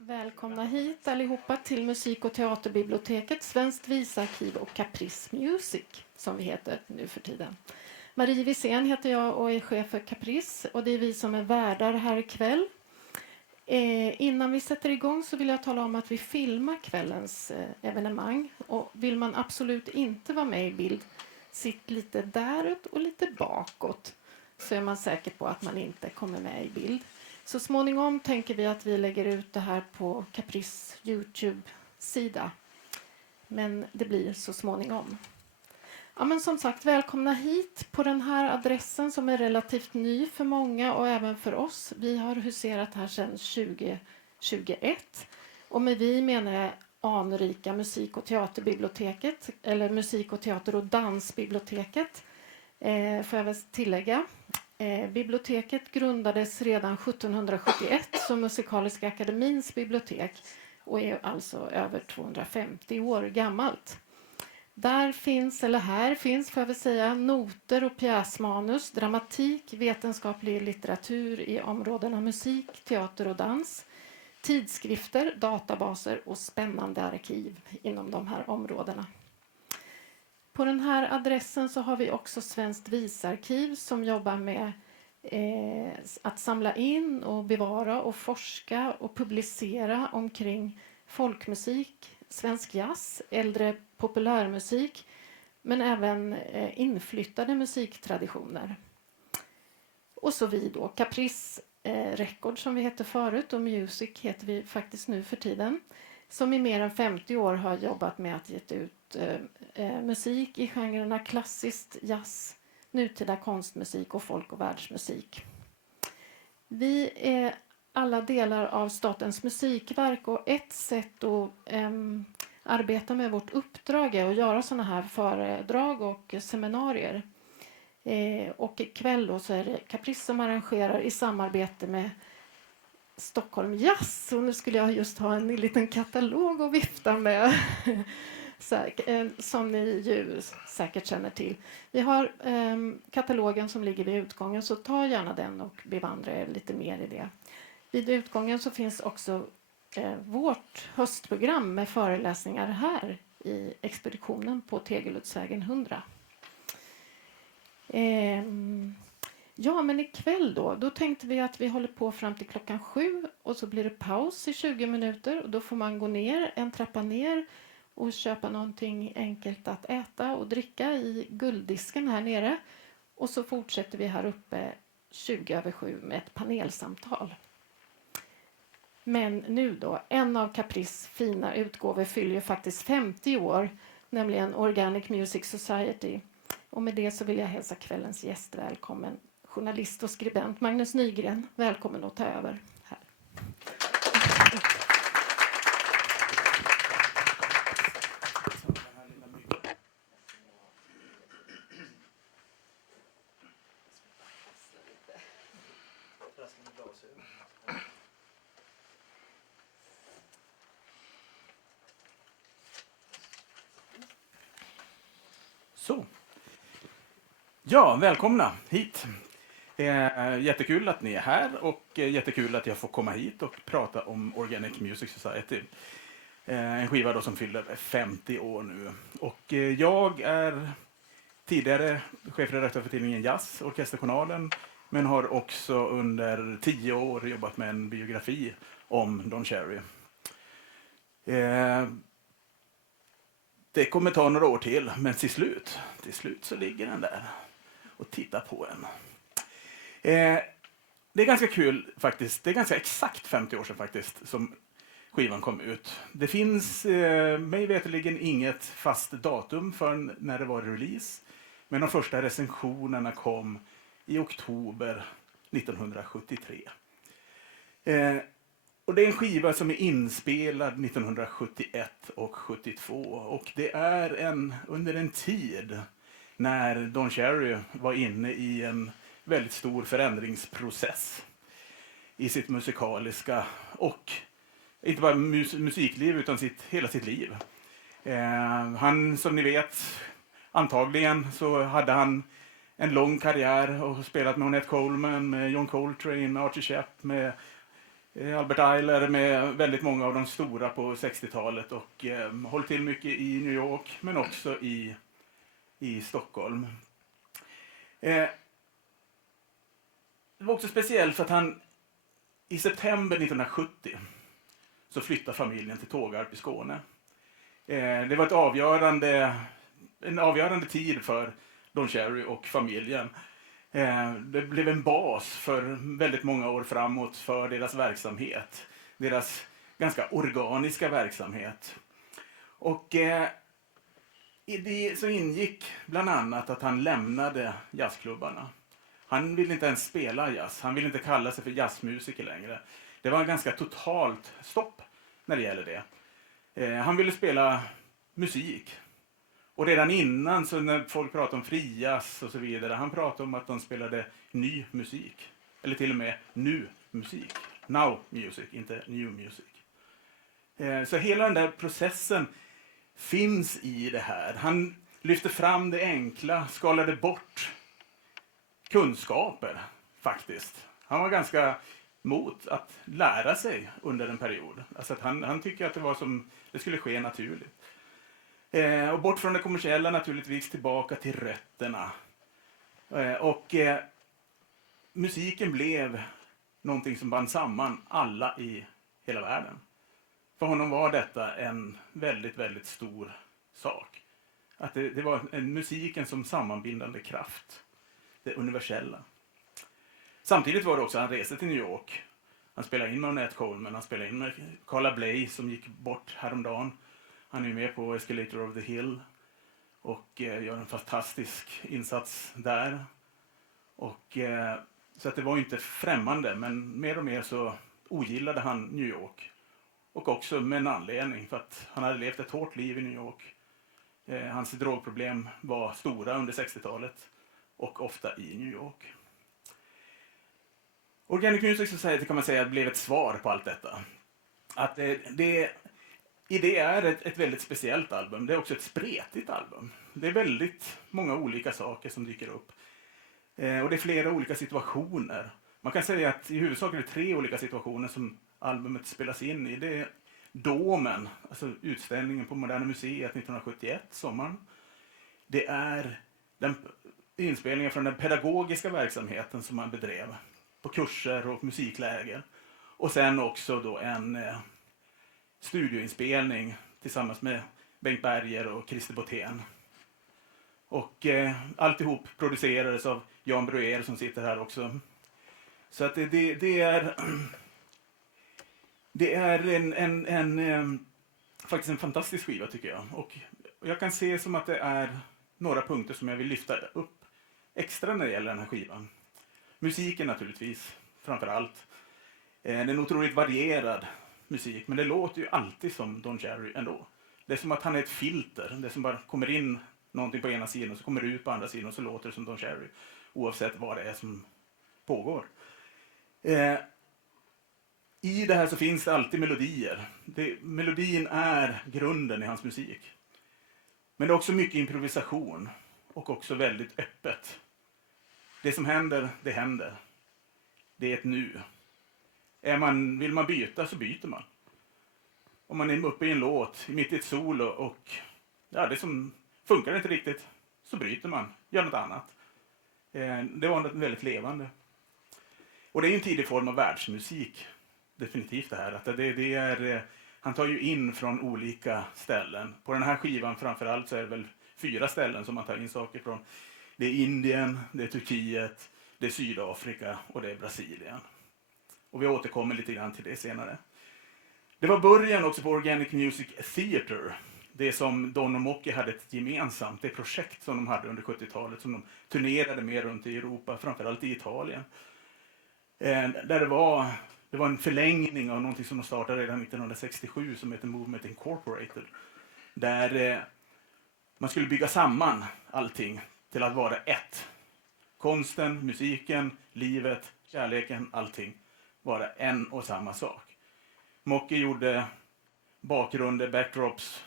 Välkomna hit allihopa till Musik- och teaterbiblioteket, Svenskt visarkiv och Caprice Music som vi heter nu för tiden. Marie Wisén heter jag och är chef för Caprice och det är vi som är värdar här ikväll. Innan vi sätter igång så vill jag tala om att vi filmar kvällens evenemang och vill man absolut inte vara med i bild, sitt lite däråt och lite bakåt så är man säker på att man inte kommer med i bild. Så småningom tänker vi att vi lägger ut det här på Caprice YouTube-sida. Men det blir så småningom. Ja, men som sagt, välkomna hit på den här adressen som är relativt ny för många och även för oss. Vi har huserat här sedan 2021. Och med vi menar jag anrika musik- och teaterbiblioteket eller musik- och teater- och dansbiblioteket. Får jag väl tillägga. Biblioteket grundades redan 1771 som Musikaliska akademins bibliotek och är alltså över 250 år gammalt. Där finns, eller här finns får jag väl säga, noter och pjäsmanus, dramatik, vetenskaplig litteratur i områdena musik, teater och dans, tidskrifter, databaser och spännande arkiv inom de här områdena. På den här adressen så har vi också Svenskt visarkiv som jobbar med att samla in och bevara och forska och publicera omkring folkmusik, svensk jazz, äldre populärmusik men även inflyttade musiktraditioner. Och så vi då, Caprice Record som vi hette förut och Music heter vi faktiskt nu för tiden, som i mer än 50 år har jobbat med att ge ut musik i genrerna klassiskt, jazz, nutida konstmusik och folk- och världsmusik. Vi är alla delar av Statens musikverk och ett sätt att arbeta med vårt uppdrag är att göra sådana här föredrag och seminarier. Och ikväll då så är det Caprice som arrangerar i samarbete med Stockholm Jazz. Och nu skulle jag just ha en liten katalog att vifta med som ni ju säkert känner till. Vi har katalogen som ligger vid utgången så ta gärna den och bevandra er lite mer i det. Vid utgången så finns också vårt höstprogram med föreläsningar här i expeditionen på Tegeludsvägen 100. Ja, men ikväll då tänkte vi att vi håller på fram till klockan 7 och så blir det paus i 20 minuter och då får man gå ner en trappa ner och köpa någonting enkelt att äta och dricka i gulddisken här nere. Och så fortsätter vi här uppe 7:20 med ett panelsamtal. Men nu då, en av Caprice fina utgåvor fyller faktiskt 50 år, nämligen Organic Music Society. Och med det så vill jag hälsa kvällens gäst välkommen, journalist och skribent Magnus Nygren. Välkommen att ta över här. Så. Ja, välkomna hit. Det är jättekul att ni är här och jättekul att jag får komma hit och prata om Organic Music Society. En skiva då som fyller 50 år nu. Och jag är tidigare chefredaktör för tidningen Jazz, Orkesterjournalen, men har också under 10 år jobbat med en biografi om Don Cherry. Det kommer ta några år till, men till slut så ligger den där och tittar på en. Det är ganska kul faktiskt. Det är ganska exakt 50 år sedan faktiskt som skivan kom ut. Det finns mig veterligen inget fast datum för när det var release. Men de första recensionerna kom i oktober 1973. Och det är en skiva som är inspelad 1971 och 72. Och det är under en tid när Don Cherry var inne i en väldigt stor förändringsprocess i sitt musikaliska och inte bara musikliv utan hela sitt liv. Han, som ni vet, antagligen så hade han en lång karriär och spelat med Ornette Coleman, med John Coltrane, med Archie Shepp, med Albert Ayler med väldigt många av de stora på 60-talet och hållit till mycket i New York men också i Stockholm. Det var också speciellt för att han i september 1970 så flyttade familjen till Tågarp i Skåne. Det var en avgörande tid för Don Cherry och familjen. Det blev en bas för väldigt många år framåt för deras verksamhet. Deras ganska organiska verksamhet. Och i det så ingick bland annat att han lämnade jazzklubbarna. Han ville inte ens spela jazz. Han ville inte kalla sig för jazzmusiker längre. Det var en ganska totalt stopp när det gäller det. Han ville spela musik. Och redan innan, så när folk pratade om frijazz och så vidare, han pratade om att de spelade ny musik. Eller till och med nu musik. Now music, inte new music. Så hela den där processen finns i det här. Han lyfte fram det enkla, skalade bort kunskaper faktiskt. Han var ganska mot att lära sig under en period. Alltså att han tycker att det var som det skulle ske naturligt. Och bort från det kommersiella naturligtvis tillbaka till rötterna. Och musiken blev någonting som band samman alla i hela världen. För honom var detta en väldigt, väldigt stor sak. Att det var musiken som sammanbindande kraft. Det universella. Samtidigt var det också, han reste till New York. Han spelade in med Ornette Coleman, han spelade in med Carla Bley som gick bort häromdagen. Han är med på Escalator of the Hill och gör en fantastisk insats där. Och, så att det var inte främmande, men mer och mer så ogillade han New York. Och också med en anledning, för att han hade levt ett hårt liv i New York. Hans drogproblem var stora under 60-talet och ofta i New York. Organic Music Society kan man säga blev ett svar på allt detta. Att det är ett väldigt speciellt album. Det är också ett spretigt album. Det är väldigt många olika saker som dyker upp. Och det är flera olika situationer. Man kan säga att i huvudsak är det 3 olika situationer som albumet spelas in i. Det är Domen, alltså utställningen på Moderna Museet 1971, sommaren. Det är den inspelningen från den pedagogiska verksamheten som man bedrev på kurser och musikläger. Och sen också då en studioinspelning tillsammans med Bengt Berger och Christer Botén. Och alltihop producerades av Jan Breuer som sitter här också. Så att det är faktiskt en fantastisk skiva tycker jag. Och jag kan se som att det är några punkter som jag vill lyfta upp extra när det gäller den här skivan. Musiken naturligtvis, framför allt. Det är en otroligt varierad musik, men det låter ju alltid som Don Cherry ändå. Det är som att han är ett filter. Det som bara kommer in någonting på ena sidan och så kommer det ut på andra sidan och så låter det som Don Cherry. Oavsett vad det är som pågår. I det här så finns det alltid melodier. Melodin är grunden i hans musik. Men det är också mycket improvisation och också väldigt öppet. Det som händer, det händer. Det är ett nu. Vill man byta så byter man. Om man är uppe i en låt, mitt i ett solo och det som funkar inte riktigt så bryter man, gör något annat. Det var väldigt levande. Och det är en tidig form av världsmusik, definitivt det här. Att han tar ju in från olika ställen. På den här skivan framförallt så är det väl 4 ställen som man tar in saker från. Det är Indien, det är Turkiet, det är Sydafrika och det är Brasilien. Och vi återkommer lite grann till det senare. Det var början också på Organic Music Theatre. Det som Don och Mocky hade ett gemensamt. Det projekt som de hade under 70-talet som de turnerade med runt i Europa, framförallt i Italien. Där det var en förlängning av någonting som de startade redan 1967 som heter Movement Incorporated. Där man skulle bygga samman allting till att vara ett. Konsten, musiken, livet, kärleken, allting. Vara en och samma sak. Mocky gjorde bakgrunder, backdrops,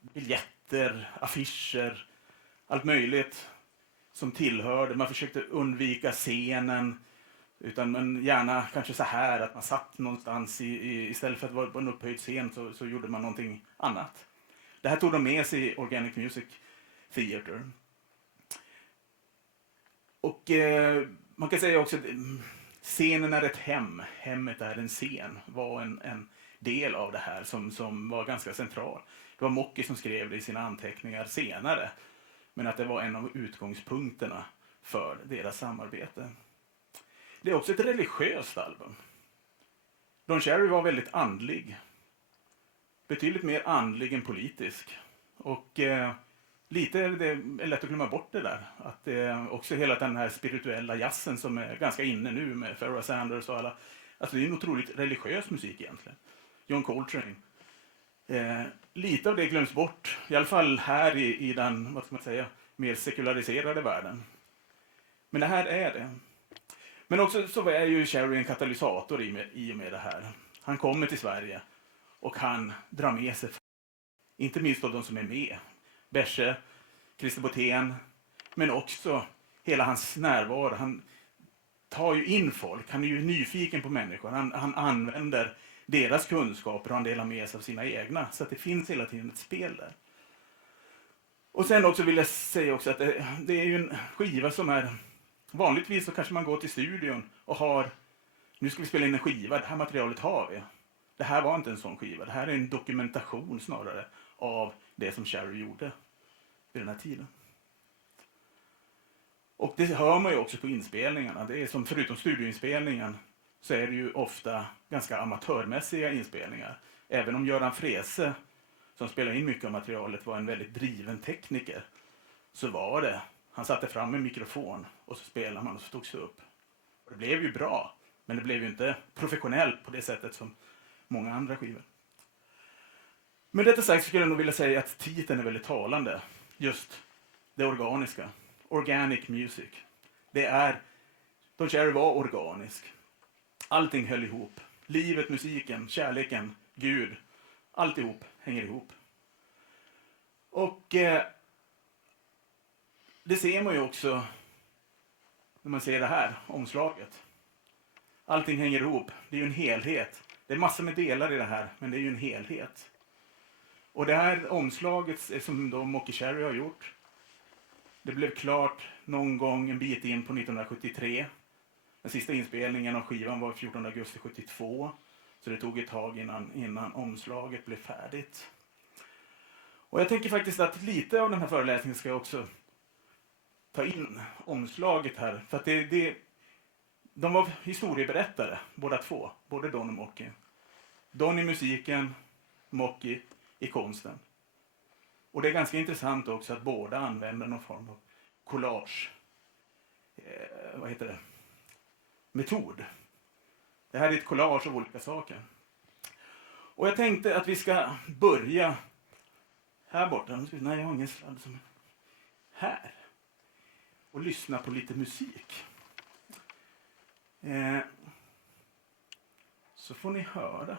biljetter, affischer, allt möjligt som tillhörde. Man försökte undvika scenen. Utan man gärna kanske så här att man satt någonstans istället för att vara på en upphöjd scen så gjorde man någonting annat. Det här tog de med sig i Organic Music Theatre. Och man kan säga också att scenen är ett hem, hemmet är en scen, var en del av det här som var ganska central. Det var Mocky som skrev det i sina anteckningar senare, men att det var en av utgångspunkterna för deras samarbete. Det är också ett religiöst album. Don Cherry var väldigt andlig. Betydligt mer andlig än politisk. Och lite är det lätt att glömma bort det där. Att också hela den här spirituella jazzen som är ganska inne nu med Pharoah Sanders och alla. Alltså det är en otroligt religiös musik egentligen. John Coltrane. Lite av det glöms bort. I alla fall här i den, vad ska man säga, mer sekulariserade världen. Men det här är det. Men också så är ju Cherry en katalysator i och med det här. Han kommer till Sverige och han drar med sig, inte minst av de som är med. Berse, Christer Botén, men också hela hans närvaro. Han tar ju in folk, han är ju nyfiken på människor. Han använder deras kunskaper och han delar med sig av sina egna. Så att det finns hela tiden ett spel där. Och sen också vill jag säga också att det är ju en skiva som är... Vanligtvis så kanske man går till studion och har, nu ska vi spela in en skiva, det här materialet har vi. Det här var inte en sån skiva, det här är en dokumentation snarare av det som Cherry gjorde vid den här tiden. Och det hör man ju också på inspelningarna, det är som förutom studioinspelningen så är det ju ofta ganska amatörmässiga inspelningar. Även om Göran Frese, som spelar in mycket av materialet, var en väldigt driven tekniker, så var det, han satte fram en mikrofon och så spelade man och så tog sig upp. Och det blev ju bra, men det blev ju inte professionellt på det sättet som många andra skivor. Med detta sagt skulle jag nog vilja säga att titeln är väldigt talande. Just det organiska. Organic music. Det är, Don Cherry var organisk. Allting höll ihop. Livet, musiken, kärleken, Gud. Alltihop hänger ihop. Och det ser man ju också när man ser det här omslaget. Allting hänger ihop. Det är ju en helhet. Det är massor med delar i det här, men det är ju en helhet. Och det här omslaget som då Mocky Cherry har gjort, det blev klart någon gång en bit in på 1973. Den sista inspelningen av skivan var 14 augusti 72. Så det tog ett tag innan omslaget blev färdigt. Och jag tänker faktiskt att lite av den här föreläsningen ska jag också ta in omslaget här. För att de var historieberättare, båda två. Både Don och Mocky. Don i musiken, Mocky i konsten. Och det är ganska intressant också att båda använder någon form av collage. Metod. Det här är ett collage av olika saker. Och jag tänkte att vi ska börja här borta. Nej, jag har ingen sladd som här. Och lyssna på lite musik. Så får ni höra.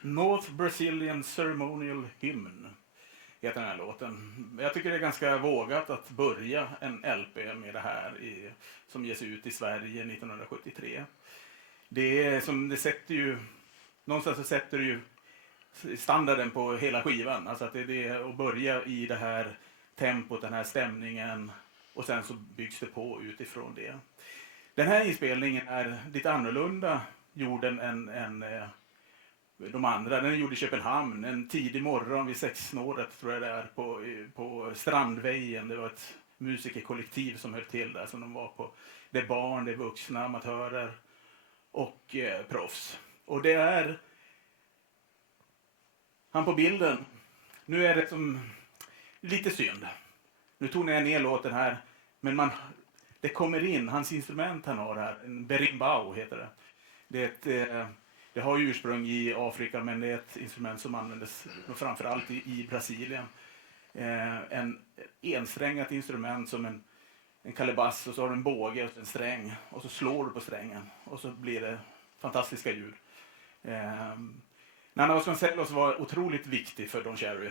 North Brazilian Ceremonial Hymn heter den här låten. Jag tycker det är ganska vågat att börja en LP med det här som ges ut i Sverige 1973. Det sätter ju, någonstans så sätter det ju standarden på hela skivan. Alltså att det är att börja i det här tempot, den här stämningen, och sen så byggs det på utifrån det. Den här inspelningen är lite annorlunda gjord än de andra. Den är gjord i Köpenhamn en tidig morgon vid 6-snåret, tror jag det är, på Strandvägen. Det var ett musikerkollektiv som höll till där, som de var på. Det är barn, det är vuxna, amatörer och proffs. Och det är han på bilden. Nu är det som lite synd. Nu tog jag ner låten här, men det kommer in, hans instrument han har här, en berimbau heter det. Det har ju ursprung i Afrika, men det är ett instrument som användes framförallt i Brasilien. En ensträngat instrument som en kalebass, och så har du en båge och en sträng, och så slår du på strängen och så blir det fantastiska ljud. Nana Vasconcelos var otroligt viktig för Don Cherry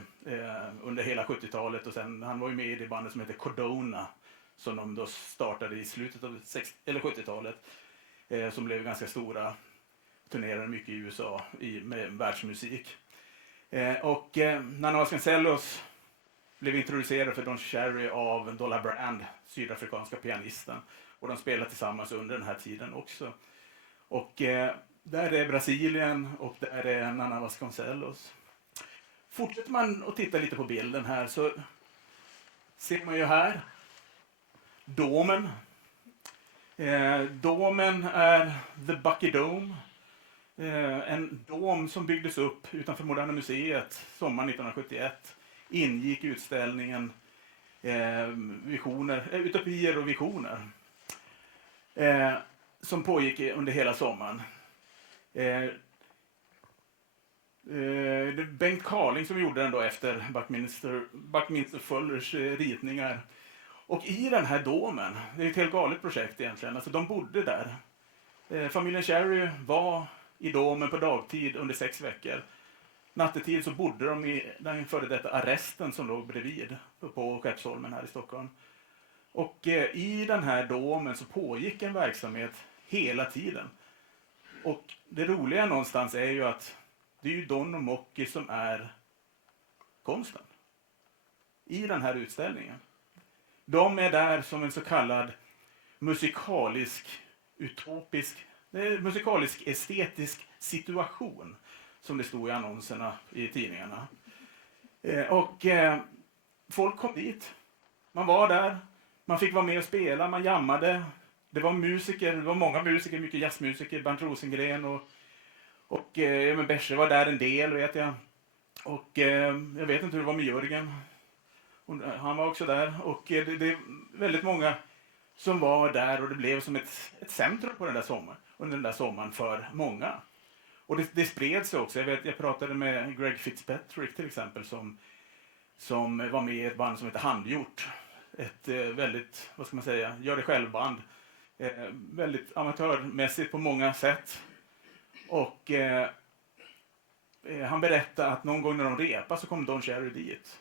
under hela 70-talet, och sen han var ju med i det bandet som heter Cordona som de då startade i slutet av 70-talet, som blev ganska stora, turnerade mycket i USA med världsmusik. Och Nana Vasconcelos blev introducerad för Don Cherry av Dolla Brand, sydafrikanska pianisten, och de spelade tillsammans under den här tiden också. Och där är Brasilien och där är Nana Vasconcelos. Fortsätter man att titta lite på bilden här så ser man ju här domen. Domen är The Bucky Dome. En dom som byggdes upp utanför Moderna Museet sommaren 1971. Ingick utställningen utopier och visioner. Som pågick under hela sommaren. Bengt Carling som gjorde den då efter Buckminster Fullers ritningar. Och i den här domen, det är ett helt galet projekt egentligen, alltså de bodde där. Familjen Cherry var i domen på dagtid under 6 veckor. Nattetid så bodde de i den före detta arresten som låg bredvid på Skeppsholmen här i Stockholm. Och i den här domen så pågick en verksamhet hela tiden. Och det roliga någonstans är ju att det är ju Don och Mocky som är konsten i den här utställningen. De är där som en så kallad musikalisk estetisk situation, som det stod i annonserna i tidningarna. Och folk kom dit. Man var där, man fick vara med och spela, man jammade. Det var många musiker, mycket jazzmusiker, Bernt Rosengren och Besche var där en del, vet jag. Och jag vet inte hur det var med Jörgen. Han var också där, och det är väldigt många som var där, och det blev som ett centrum på under den där sommaren för många. Och det spred sig också. Jag pratade med Greg Fitzpatrick till exempel som var med i ett band som heter Handgjort. Ett väldigt, vad ska man säga, gör det självband. Väldigt amatörmässigt på många sätt. Och han berättade att någon gång när de repade så kom Don Cherry dit.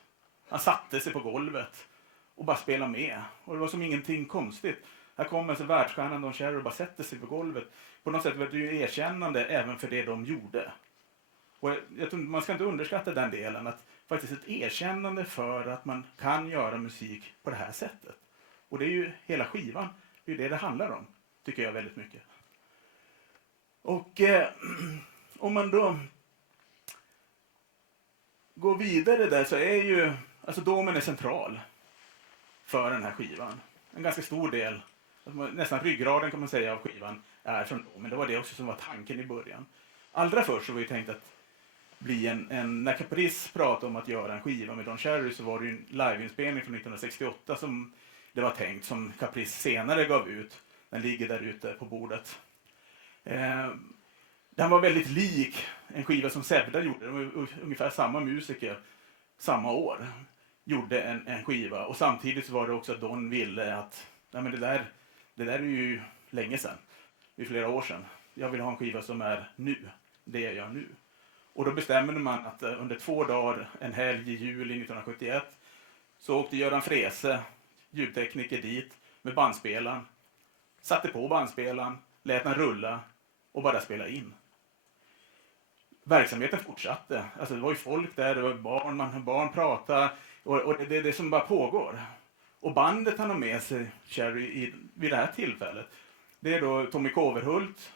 Han satte sig på golvet och bara spelade med. Och det var som ingenting konstigt. Här kommer alltså världsstjärnan Don Cherry och bara sätter sig på golvet. På något sätt var det ju erkännande även för det de gjorde. Och jag tror man ska inte underskatta den delen. Att faktiskt ett erkännande för att man kan göra musik på det här sättet. Och det är ju hela skivan. Det är det handlar om. Tycker jag väldigt mycket. Och om man då går vidare där så är ju, alltså domen är central för den här skivan. En ganska stor del, nästan ryggraden kan man säga av skivan är från domen. Det var det också som var tanken i början. Allra först så var ju tänkt att bli när Caprice pratade om att göra en skiva med Don Cherry, så var det ju en liveinspelning från 1968 som det var tänkt, som Caprice senare gav ut. Den ligger där ute på bordet. Den var väldigt lik en skiva som Zebda gjorde. De var ungefär samma musiker samma år. Gjorde en skiva. Och samtidigt så var det också att Don ville att nej men det där är ju länge sedan. Det är flera år sedan. Jag vill ha en skiva som är nu. Det jag gör nu. Och då bestämde man att under 2 dagar, en helg i juli 1971, så åkte Göran Frese, ljudtekniker, dit med bandspelaren. Satte på bandspelaren, lät den rulla och bara spela in. Verksamheten fortsatte. Alltså det var ju folk där, det var barn pratade och det är det som bara pågår. Och bandet han har med sig, Cherry, vid det här tillfället, det är då Tommy Kåverhult,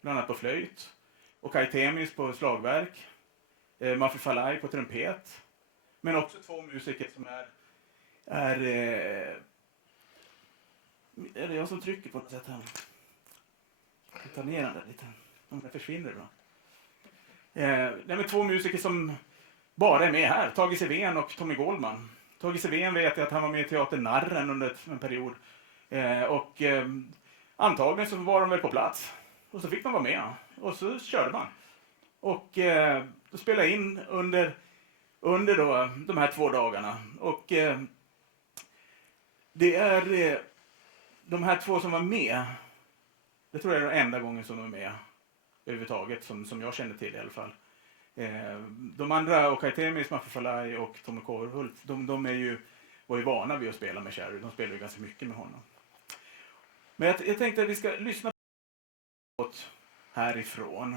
bland annat på flöjt, och Kai Temis på slagverk, Maffe Falai på trumpet, men också 2 musiker som är det jag som trycker på något sätt här? Jag tar ner den där lite, om den försvinner då. Det är 2 musiker som bara är med här, Tage Sevén och Tommy Goldman. Tage Sevén vet jag att han var med i Teatern Narren under en period. Antagligen så var de väl på plats. Och så fick de vara med. Och så körde man. Och då spelade jag in under då, de här 2 dagarna. Och det är de här 2 som var med. Det tror jag är den enda gången som de är med överhuvudtaget, som jag känner till i alla fall. De andra, Kai Temis, Maffe Falai och Tommy Kåverhult, de var ju vana vid att spela med Cherry. De spelar ju ganska mycket med honom. Men jag tänkte att vi ska lyssna på något härifrån.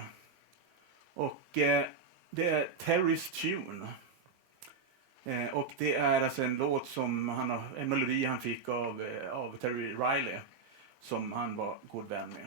Och det är Terry's Tune. Och det är alltså en låt som en melodi han fick av Terry Riley, som han var god vän med.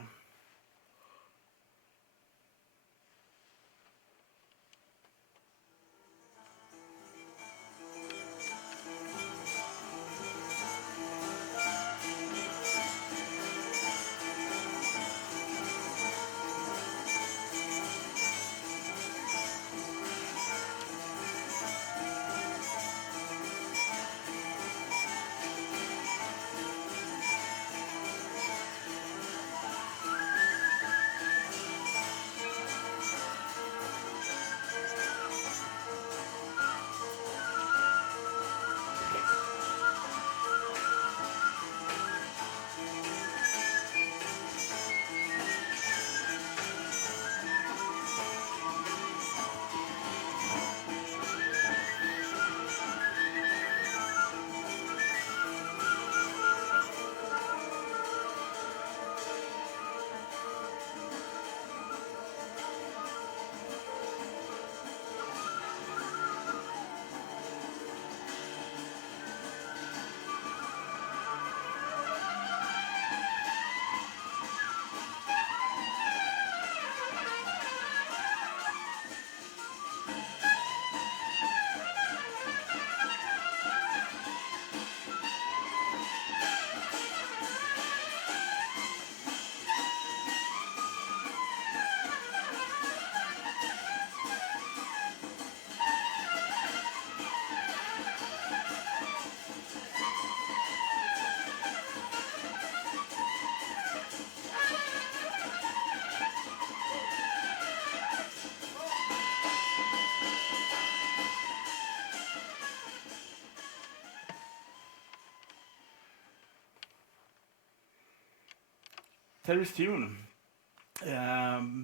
Terry's Tune.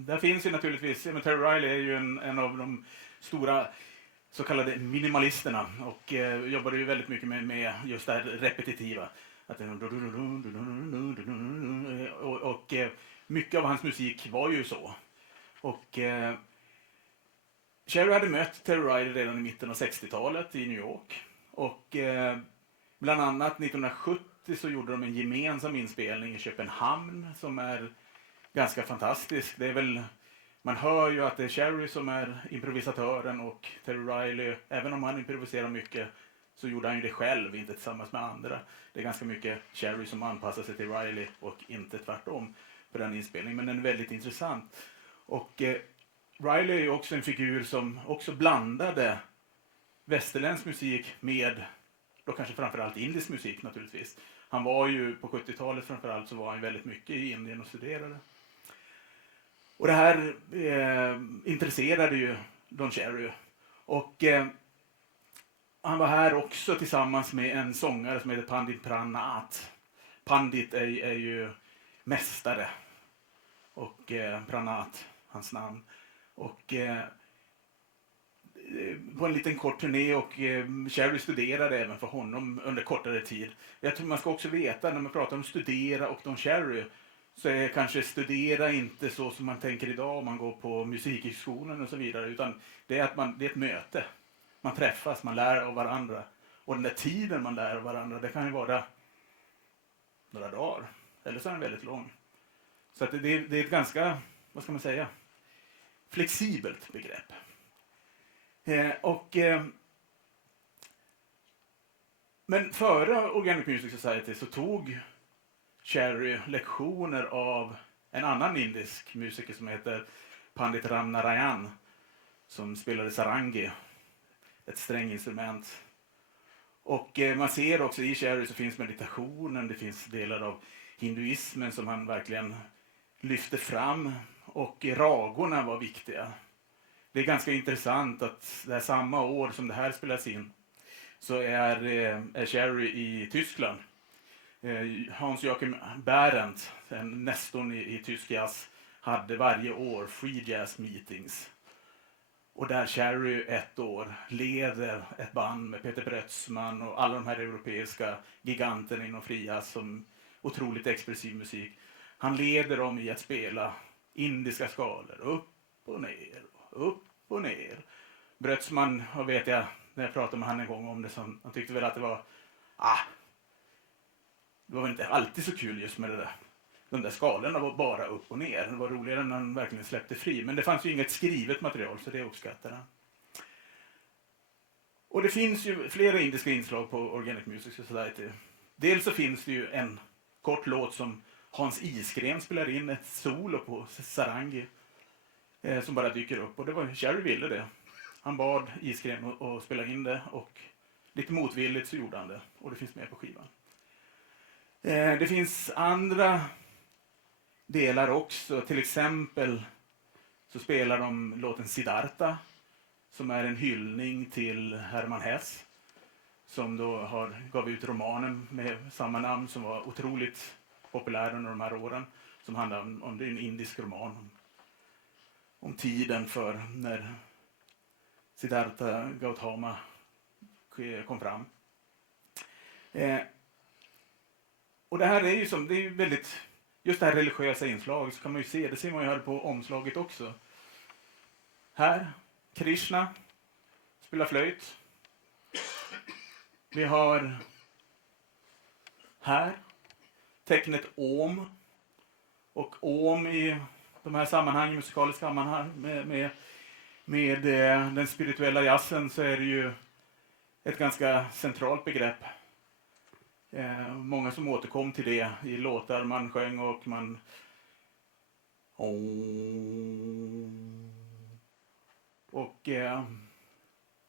Där finns ju naturligtvis, Terry Riley är ju en av de stora så kallade minimalisterna och jobbade ju väldigt mycket med just det här repetitiva. Och mycket av hans musik var ju så. Och Cherry hade mött Terry Riley redan i mitten av 60-talet i New York. Och bland annat 1970 så gjorde de en gemensam inspelning i Köpenhamn som är ganska fantastisk. Det är väl, man hör ju att det är Cherry som är improvisatören och Terry Riley, även om han improviserar mycket, så gjorde han ju det själv, inte tillsammans med andra. Det är ganska mycket Cherry som anpassar sig till Riley och inte tvärtom på den inspelningen, men den är väldigt intressant. Och Riley är ju också en figur som också blandade västerländsk musik med då kanske framförallt indisk musik naturligtvis. Han var ju på 70-talet framförallt, så var han väldigt mycket i Indien och studerade. Och det här intresserade ju Don Cherry. Och han var här också tillsammans med en sångare som heter Pandit Pranat. Pandit är ju mästare. Och Pranat, hans namn. Och på en liten kort turné och Cherry studerade även för honom under kortare tid. Jag tror man ska också veta när man pratar om studera och Don Cherry så är kanske studera inte så som man tänker idag om man går på musikhögskolan och så vidare, utan det är det är ett möte. Man träffas, man lär av varandra. Och den där tiden man lär av varandra, det kan ju vara några dagar. Eller så är den väldigt lång. Så att det är ett ganska, vad ska man säga, flexibelt begrepp. Men före Organic Music Society så tog Cherry lektioner av en annan indisk musiker som heter Pandit Ram Narayan, som spelade sarangi, ett stränginstrument. Och man ser också i Cherry så finns meditationen, det finns delar av hinduismen som han verkligen lyfte fram, och ragorna var viktiga. Det är ganska intressant att det här samma år som det här spelas in så är Cherry i Tyskland. Hans-Joachim Behrendt, en nestorn i tysk jazz, hade varje år free jazz meetings. Och där Cherry ett år leder ett band med Peter Brötzmann och alla de här europeiska giganterna inom fri jazz som otroligt expressiv musik. Han leder dem i att spela indiska skalor, upp och ner, upp och ner. Brötzmann, och vet jag, när jag pratade med han en gång om det, som han tyckte väl att det var väl inte alltid så kul just med det där. De där skalorna var bara upp och ner. Det var roligare när han verkligen släppte fri. Men det fanns ju inget skrivet material, så det uppskattade han. Och det finns ju flera indiska inslag på Organic Music Society. Dels så finns det ju en kort låt som Hans Isgren spelar in, ett solo på sarangi, som bara dyker upp. Och det var Cherry ville det. Han bad Isgren att spela in det, och lite motvilligt så gjorde han det. Och det finns med på skivan. Det finns andra delar också. Till exempel så spelar de låten Siddhartha, som är en hyllning till Hermann Hesse, som då gav ut romanen med samma namn som var otroligt populär under de här åren, som handlar om det är en indisk roman om tiden för när Siddhartha Gautama kom fram. Och det här är ju det är ju väldigt, just det här religiösa inslag, så kan man ju se, det ser man ju här på omslaget också. Här, Krishna spelar flöjt. Vi har här tecknet Om. Och Om i de här sammanhangen, musikaliska sammanhang med den spirituella jazzen, så är det ju ett ganska centralt begrepp. Många som återkom till det i låtar man sjöng, och man och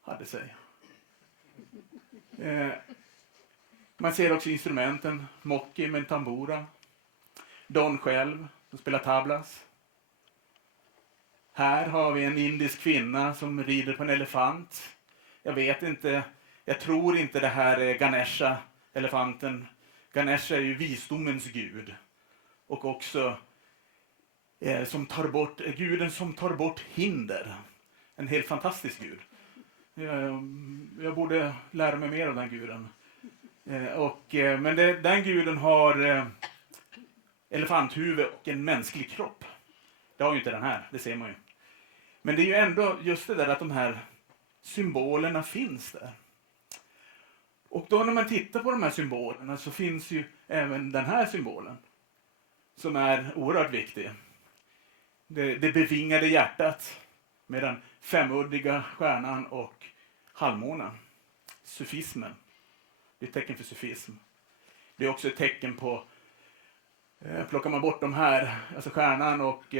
hade sig. Man ser också instrumenten, Mocki med en tambura, Don själv som spelar tablas. Här har vi en indisk kvinna som rider på en elefant. Jag vet inte, jag tror inte det här är Ganesha, elefanten. Ganesha är ju visdomens gud, och också guden som tar bort hinder. En helt fantastisk gud. Jag borde lära mig mer av den guden. Men den guden har elefanthuvud och en mänsklig kropp. Det har ju inte den här, det ser man ju. Men det är ju ändå just det där att de här symbolerna finns där. Och då när man tittar på de här symbolerna så finns ju även den här symbolen, som är oerhört viktig. Det bevingade hjärtat med den femuddiga stjärnan och halvmånen. Sufismen. Det är ett tecken för sufism. Det är också ett tecken på, plockar man bort de här, alltså stjärnan och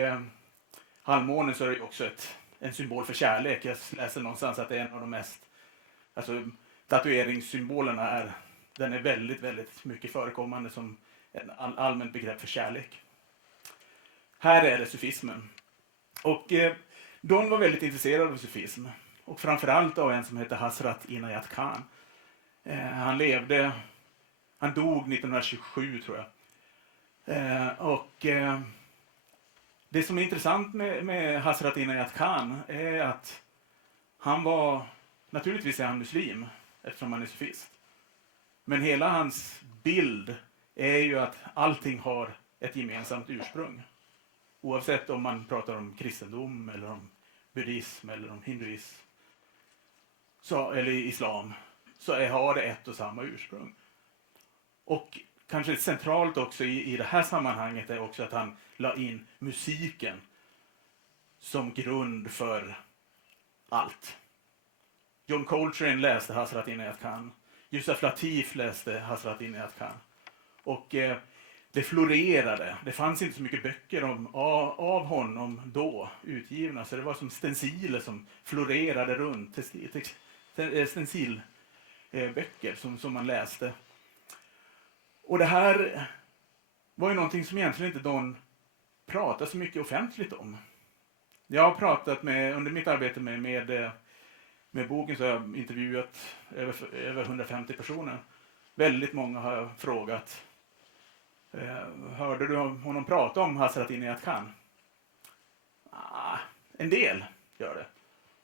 halvmånen, så är det också en symbol för kärlek. Jag läser någonstans att det är en av de mest, alltså tatueringssymbolerna den är väldigt, väldigt mycket förekommande som ett allmänt begrepp för kärlek. Här är det sufismen. Och de var väldigt intresserade av sufism. Och framförallt av en som heter Hazrat Inayat Khan. Han dog 1927 tror jag. Det som är intressant med Hazrat Inayat Khan är att naturligtvis är han muslim eftersom han är sufist. Men hela hans bild är ju att allting har ett gemensamt ursprung. Oavsett om man pratar om kristendom eller om buddhism eller om hinduism eller islam, så har det ett och samma ursprung. Och kanske centralt också i det här sammanhanget är också att han la in musiken som grund för allt. John Coltrane läste Hazrat Inayat Khan. Yusuf Lateef läste Hazrat Inayat Khan. Och det florerade. Det fanns inte så mycket böcker av honom då utgivna, så det var som stenciler som florerade runt. Stencilböcker som man läste. Och det här var ju någonting som egentligen inte Don pratade så mycket offentligt om. Jag har pratat under mitt arbete med boken, så har jag intervjuat över 150 personer. Väldigt många har jag frågat. Hörde du honom prata om Hazrat Inayat Khan? En del gör det.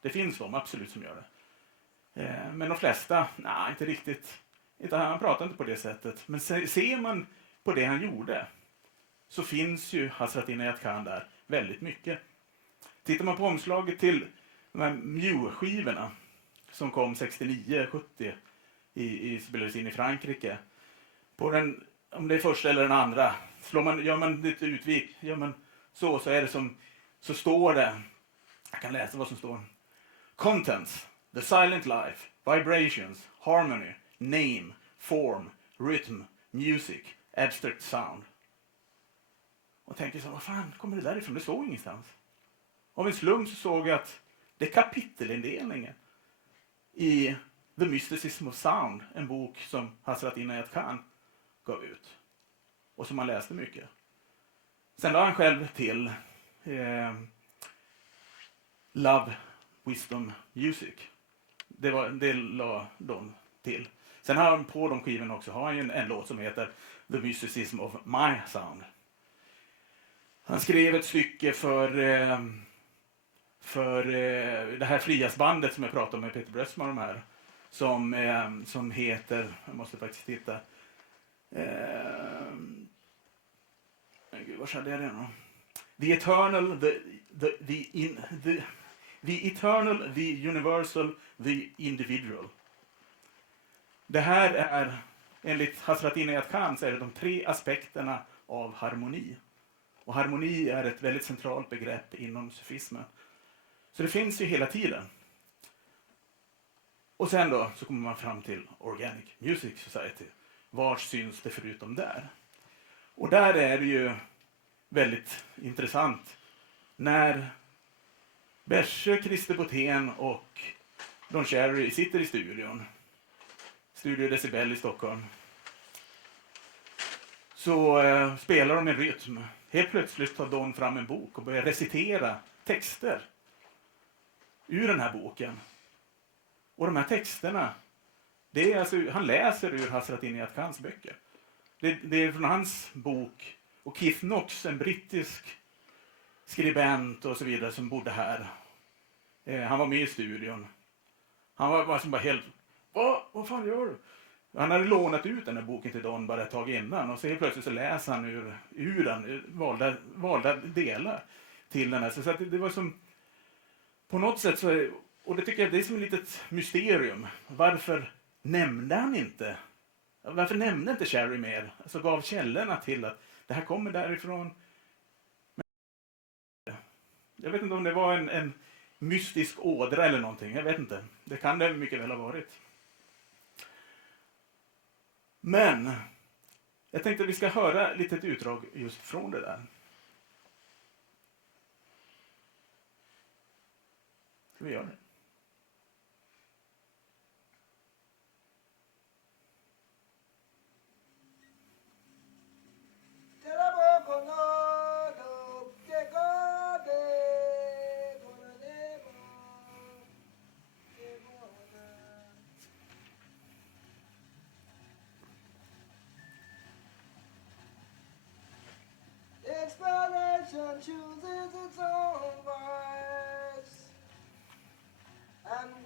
Det finns de absolut som gör det. Men de flesta, inte riktigt. Han pratar inte på det sättet. Men ser man på det han gjorde, så finns ju Hazrat Inayat Khan där väldigt mycket. Tittar man på omslaget till de här Mew-skivorna som kom 69-70 spelades in i Frankrike. På den, om det är första eller den andra, gör man lite utvik, så är det så står det, jag kan läsa vad som står. Contents, the silent life, vibrations, harmony, name, form, rhythm, music, abstract sound. Och tänker så, vad fan kommer det därifrån? Det står ingenstans. Av en slump så såg jag att det är kapitelindelningen i The Mysticism of Sound, en bok som Hazrat Inayat Khan gav ut och som man läste mycket. Sen la han själv till Love, Wisdom, Music. Det la de till. Sen har han på de skivorna också har han en låt som heter The Mysticism of My Sound. Han skrev ett stycke för det här friasbandet som jag pratade om med Peter Bröstman och de här, som heter, jag måste faktiskt titta, gud, vad hade jag det då? The Eternal, the Eternal, the Universal, the Individual. Det här är, enligt Hazrat Inayat Khan, så är det de 3 aspekterna av harmoni. Och harmoni är ett väldigt centralt begrepp inom sufismen. Så det finns ju hela tiden. Och sen då så kommer man fram till Organic Music Society. Vars syns det förutom där? Och där är det ju väldigt intressant. När Berse, Christer Botén och Don Cherry sitter i studion. Studio Decibel i Stockholm. Så spelar de en rytm. Helt plötsligt tar Don fram en bok och börjar recitera texter ur den här boken. Och de här texterna, det är alltså, han läser ur Hazrat Inayat Khans böcker. Det är från hans bok. Och Keith Knox, en brittisk skribent och så vidare som bodde här. Han var med i studion. Han var som bara helt, vad fan gör du? Han hade lånat ut den här boken till Don bara ett tag innan. Och så helt plötsligt så läser han ur den valda delar till den här. Så att det var som, på något sätt så, och det tycker jag det är som ett litet mysterium. Varför nämnde inte Cherry mer? Alltså gav källorna till att det här kommer därifrån. Jag vet inte om det var en mystisk ådra eller någonting. Jag vet inte. Det kan det mycket väl ha varit. Men jag tänkte att vi ska höra lite ett utdrag just från det där. Ska vi göra det? Explanation chooses its own voice, and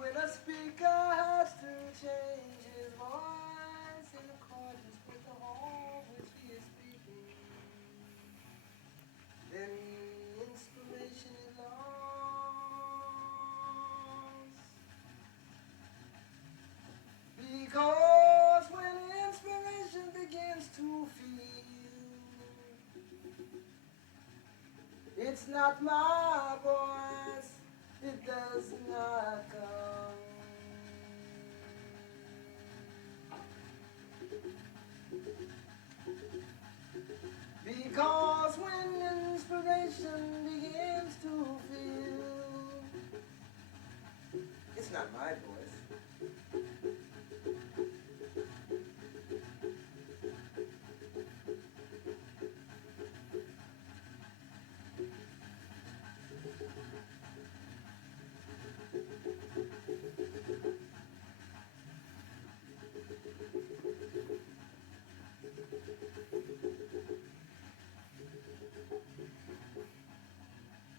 not my voice, it does not come. Because when inspiration begins to feel, it's not my voice.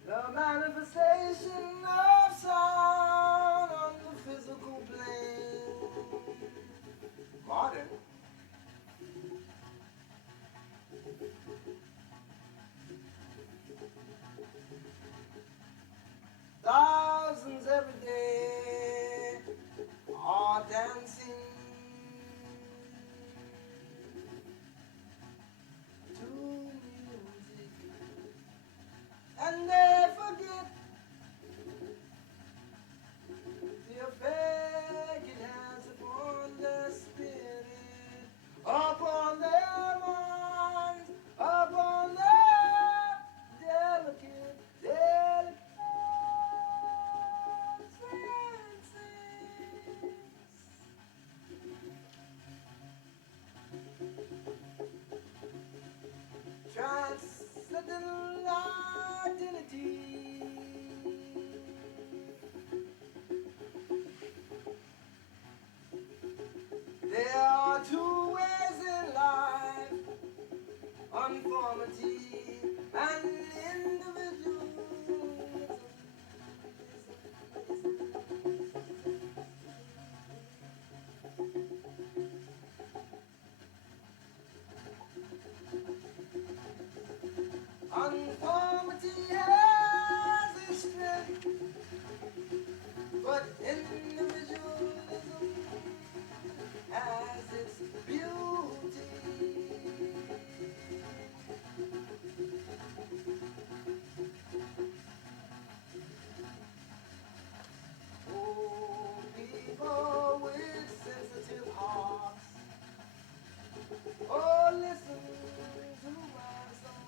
The manifestation of sound on the physical plane. Modern. Thousands every day are dancing to music, and they forget the effect it has upon their spirit, upon their minds, upon their delicate, delicate senses. Transcendental identity. There are two ways in life, conformity and individualism. Conformity has its strength, but individualism has its beauty. Oh, people with sensitive hearts, oh, listen to my song.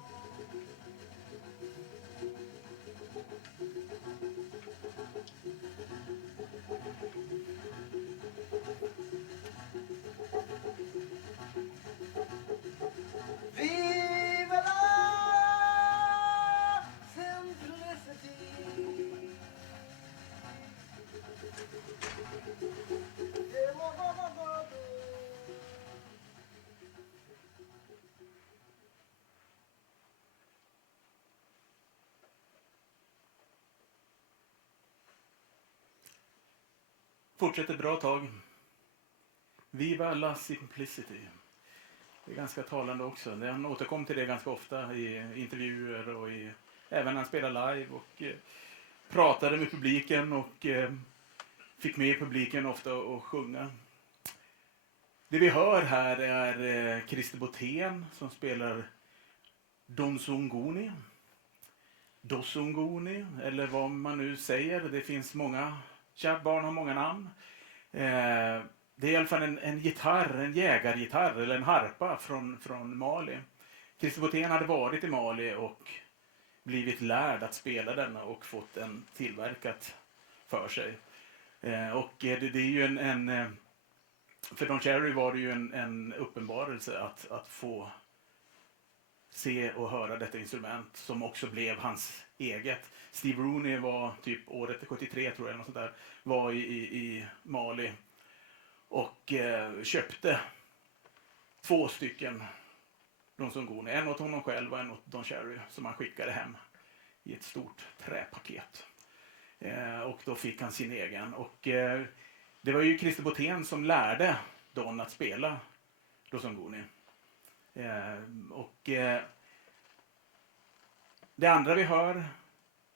Viva la simplicity. Fortsätter bra tag. Viva la simplicity. Det är ganska talande också. Han återkom till det ganska ofta i intervjuer och även när han spelade live och pratade med publiken och fick med publiken ofta att sjunga. Det vi hör här är Christer Botén som spelar Donsunguni. Dosunguni, eller vad man nu säger. Det finns många, kärt barn har många namn. Det är i alla fall en gitarr, en jägargitarr eller en harpa från Mali. Christer Botén hade varit i Mali och blivit lärd att spela denna och fått den tillverkat för sig. Och det är ju för Don Cherry var det ju en uppenbarelse att få se och höra detta instrument som också blev hans eget. Steve Rooney var typ året 73 tror jag, något sånt där, var i Mali och köpte 2 stycken Donsunguni, en åt honom själv och en åt Don Cherry som han skickade hem i ett stort träpaket. Och då fick han sin egen. Och det var ju Christer Botén som lärde Don att spela Donsunguni. Och det andra vi hör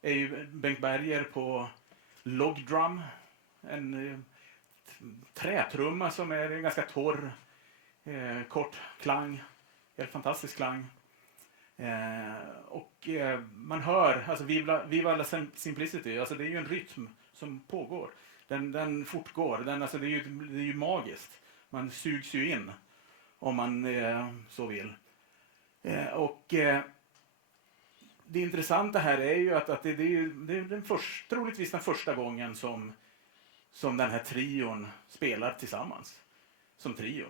är ju Bengt Berger på log drum, en trätrumma som är ganska torr, kort klang, helt fantastisk klang. Man hör, alltså Viva la Simplicity, alltså det är ju en rytm som pågår. Den fortgår, alltså det är ju magiskt. Man sugs ju in om man så vill. Det intressanta här är ju att det är troligtvis den första gången som den här trion spelar tillsammans som trio.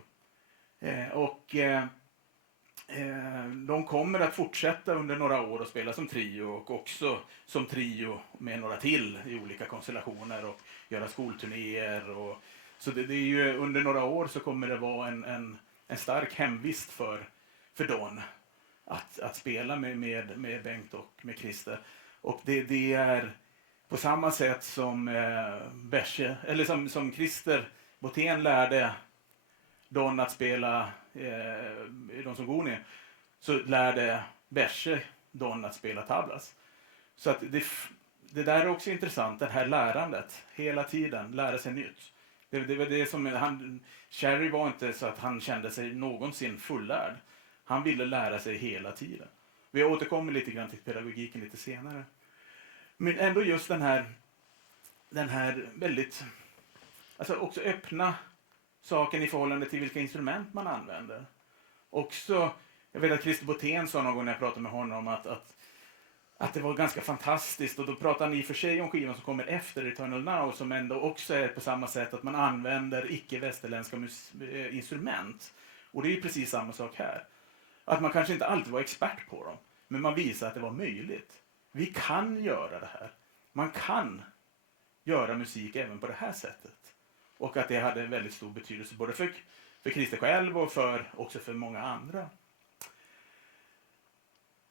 De kommer att fortsätta under några år att spela som trio och också som trio med några till i olika konstellationer och göra skolturnéer. Så det är ju under några år så kommer det vara en stark hemvist för Don att spela med Bengt och med Christer. Och det är på samma sätt som som Christer Botén lärde Don att spela De som Goni, så lärde Berche Don att spela tablas. Så att det där är också intressant, det här lärandet, hela tiden lära sig nytt. Det var det som Cherry var inte så att han kände sig någonsin fullärd. Han ville lära sig hela tiden. Vi återkommer lite grann till pedagogiken lite senare. Men ändå just den här väldigt, alltså också öppna saken i förhållande till vilka instrument man använder. Också, jag vet att Christer Botén sa någon gång när jag pratade med honom att det var ganska fantastiskt, och då pratar han i och för sig om skivan som kommer efter Eternal Now, som ändå också är på samma sätt att man använder icke-västerländska instrument. Och det är ju precis samma sak här. Att man kanske inte alltid var expert på dem, men man visar att det var möjligt. Vi kan göra det här. Man kan göra musik även på det här sättet. Och att det hade en väldigt stor betydelse både för Christer själv och också för många andra.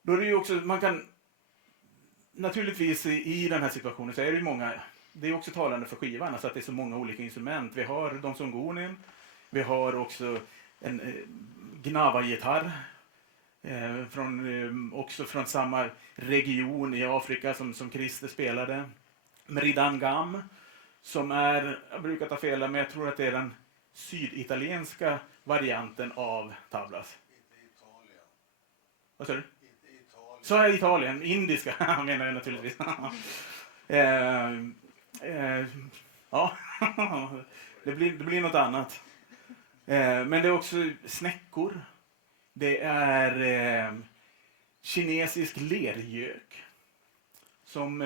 Då är det ju också, man kan naturligtvis i den här situationen så är det ju många, det är också talande för skivan, alltså att det är så många olika instrument. Vi har De som Gonin, vi har också en Gnava-gitarr också från samma region i Afrika som Christer spelade. Meridan Gam, som är, jag brukar ta fel, men jag tror att det är den syditalienska varianten av tablas. Inte Italien. Vad sa du? Inte Italien. Så är Italien, indiska menar jag naturligtvis. Ja, det blir något annat. Men det är också snäckor. Det är kinesisk lergök. Som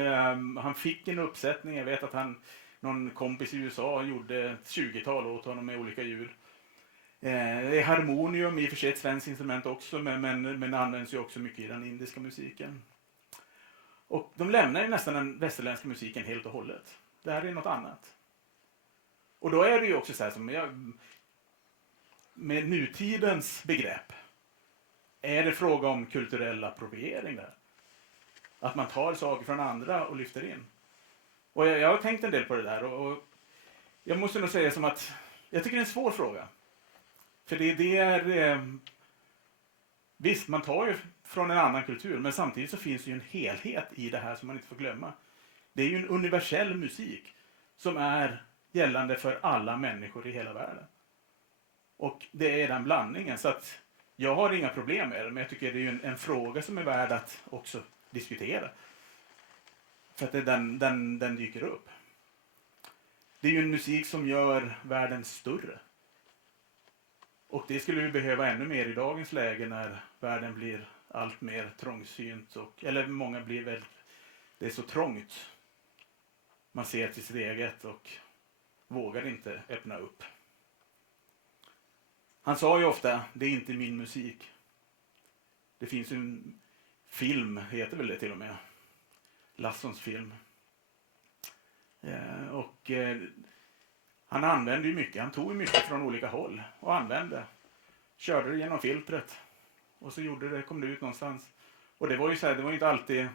han fick en uppsättning. Jag vet att någon kompis i USA gjorde ett 20-tal åt honom med olika ljud. Det är harmonium, i och för sig ett svenskt instrument också, men används ju också mycket i den indiska musiken. Och de lämnar ju nästan den västerländska musiken helt och hållet. Det här är något annat. Och då är det ju också så här som med nutidens begrepp är det fråga om kulturell appropriering där. Att man tar saker från andra och lyfter in. Och jag har tänkt en del på det där, och jag måste nog säga som att jag tycker det är en svår fråga. För det är visst, man tar ju från en annan kultur, men samtidigt så finns det ju en helhet i det här som man inte får glömma. Det är ju en universell musik som är gällande för alla människor i hela världen. Och det är den blandningen, så att jag har inga problem med det, men jag tycker det är ju en fråga som är värd att också diskutera. För att den dyker upp. Det är ju en musik som gör världen större. Och det skulle vi behöva ännu mer i dagens läge när världen blir allt mer trångsynt. Eller många blir väl, det är så trångt. Man ser till sitt eget och vågar inte öppna upp. Han sa ju ofta, det är inte min musik. Det finns ju en film, heter väl det till och med. Lassons film. Han använde ju mycket, han tog ju mycket från olika håll och använde. Körde det genom filtret och så kom det ut någonstans. Och det var ju så här, det var inte alltid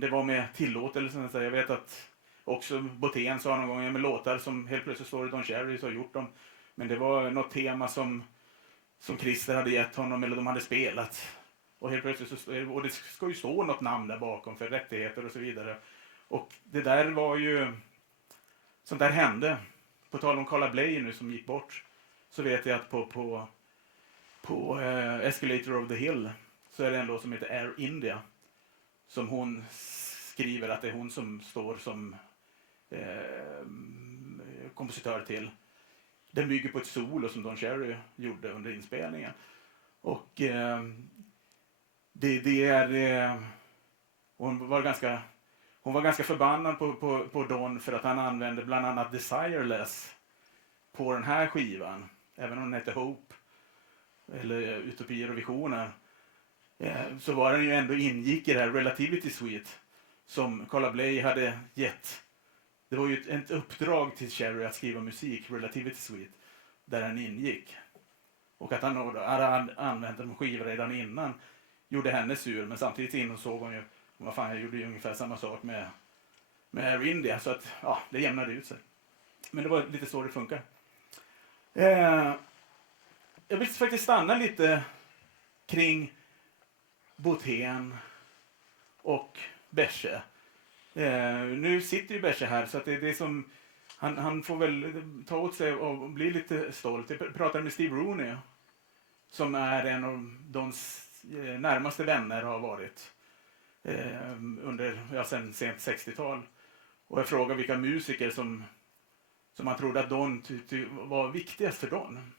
det var med tillåtelsen. Så jag vet att också Botén sa någon gång med låtar som helt plötsligt står det Don Cherry så har gjort dem. Men det var något tema som Christer hade gett honom eller de hade spelat. Och helt plötsligt och det ska ju stå något namn där bakom för rättigheter och så vidare. Och det där var ju, sånt där hände. På tal om Carla Bley nu som gick bort, så vet jag att på på Escalator of the Hill så är det en låt som heter Air India som hon skriver att det är hon som står som kompositör till. Den bygger på ett solo som Don Cherry gjorde under inspelningen. Och det är... hon var ganska förbannad på Don för att han använde bland annat Desireless på den här skivan. Även om den heter Hope eller Utopier och visioner. Så var den ju ändå ingick i det här Relativity Suite som Carla Bley hade gett. Det var ju ett uppdrag till Cherry att skriva musik, Relativity Suite, där den ingick. Och att han hade använt en skiva redan innan gjorde henne sur, men samtidigt insåg hon ju, vad fan, jag gjorde ju ungefär samma sak med Air India, så att ja, det jämnade ut sig. Men det var lite så det funkar. Jag vill faktiskt stanna lite kring Bothen och Beche. Nu sitter ju Beche här, så att det är som han får väl ta åt sig och bli lite stolt. Jag pratade med Steve Rooney som är en av de närmaste vänner har varit under sen sent 60-tal. Och jag frågade vilka musiker som han trodde att Don var viktigast för Don.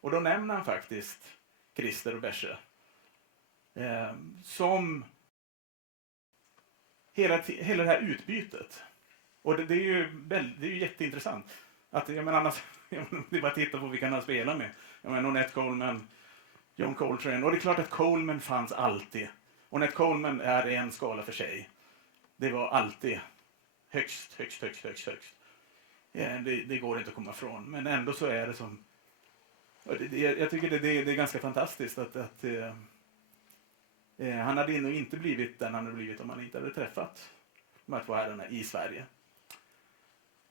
Och då nämner han faktiskt Christer och Beche. Som hela det här utbytet. Och det är ju jätteintressant. Att, jag menar, annars, det är bara att titta på vilka han har spelat med. Jag menar, Ornette Coleman, John Coltrane. Och det är klart att Coleman fanns alltid. Ornette Coleman är en skala för sig. Det var alltid högst. Det går inte att komma ifrån. Men ändå så är det som... Jag tycker det är ganska fantastiskt att han hade nog inte blivit den han hade blivit om han inte hade träffat de här två herrarna i Sverige.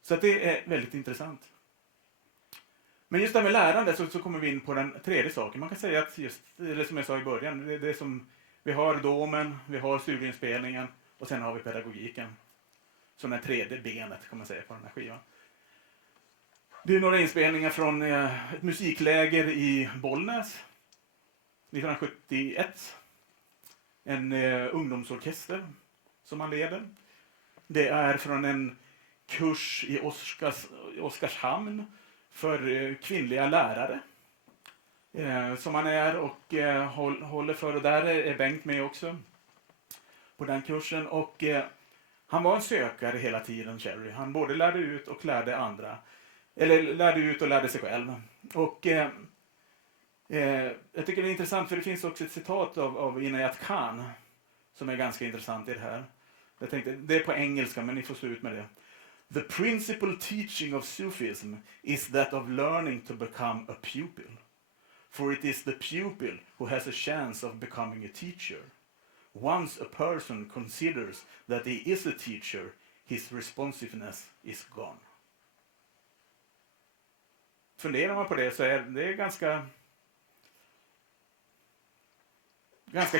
Så att det är väldigt intressant. Men just det med lärande så kommer vi in på den tredje saken. Man kan säga att just det som jag sa i början, det är som vi har domen, vi har studieinspelningen och sen har vi pedagogiken. Som det tredje benet kan man säga på den här skivan. Det är några inspelningar från ett musikläger i Bollnäs 1971. En ungdomsorkester som han leder. Det är från en kurs i Oskarshamn för kvinnliga lärare. Som han är och håller för. Och där är Bengt med också på den kursen. Och han var en sökare hela tiden, Cherry. Han både lärde ut och lärde andra. Eller lärde ut och lärde sig själv. Och jag tycker det är intressant för det finns också ett citat av Inayat Khan som är ganska intressant i det här. Jag tänkte, det är på engelska men ni får stå ut med det. The principal teaching of Sufism is that of learning to become a pupil. For it is the pupil who has a chance of becoming a teacher. Once a person considers that he is a teacher, his responsiveness is gone. Funderar man på det så är det ganska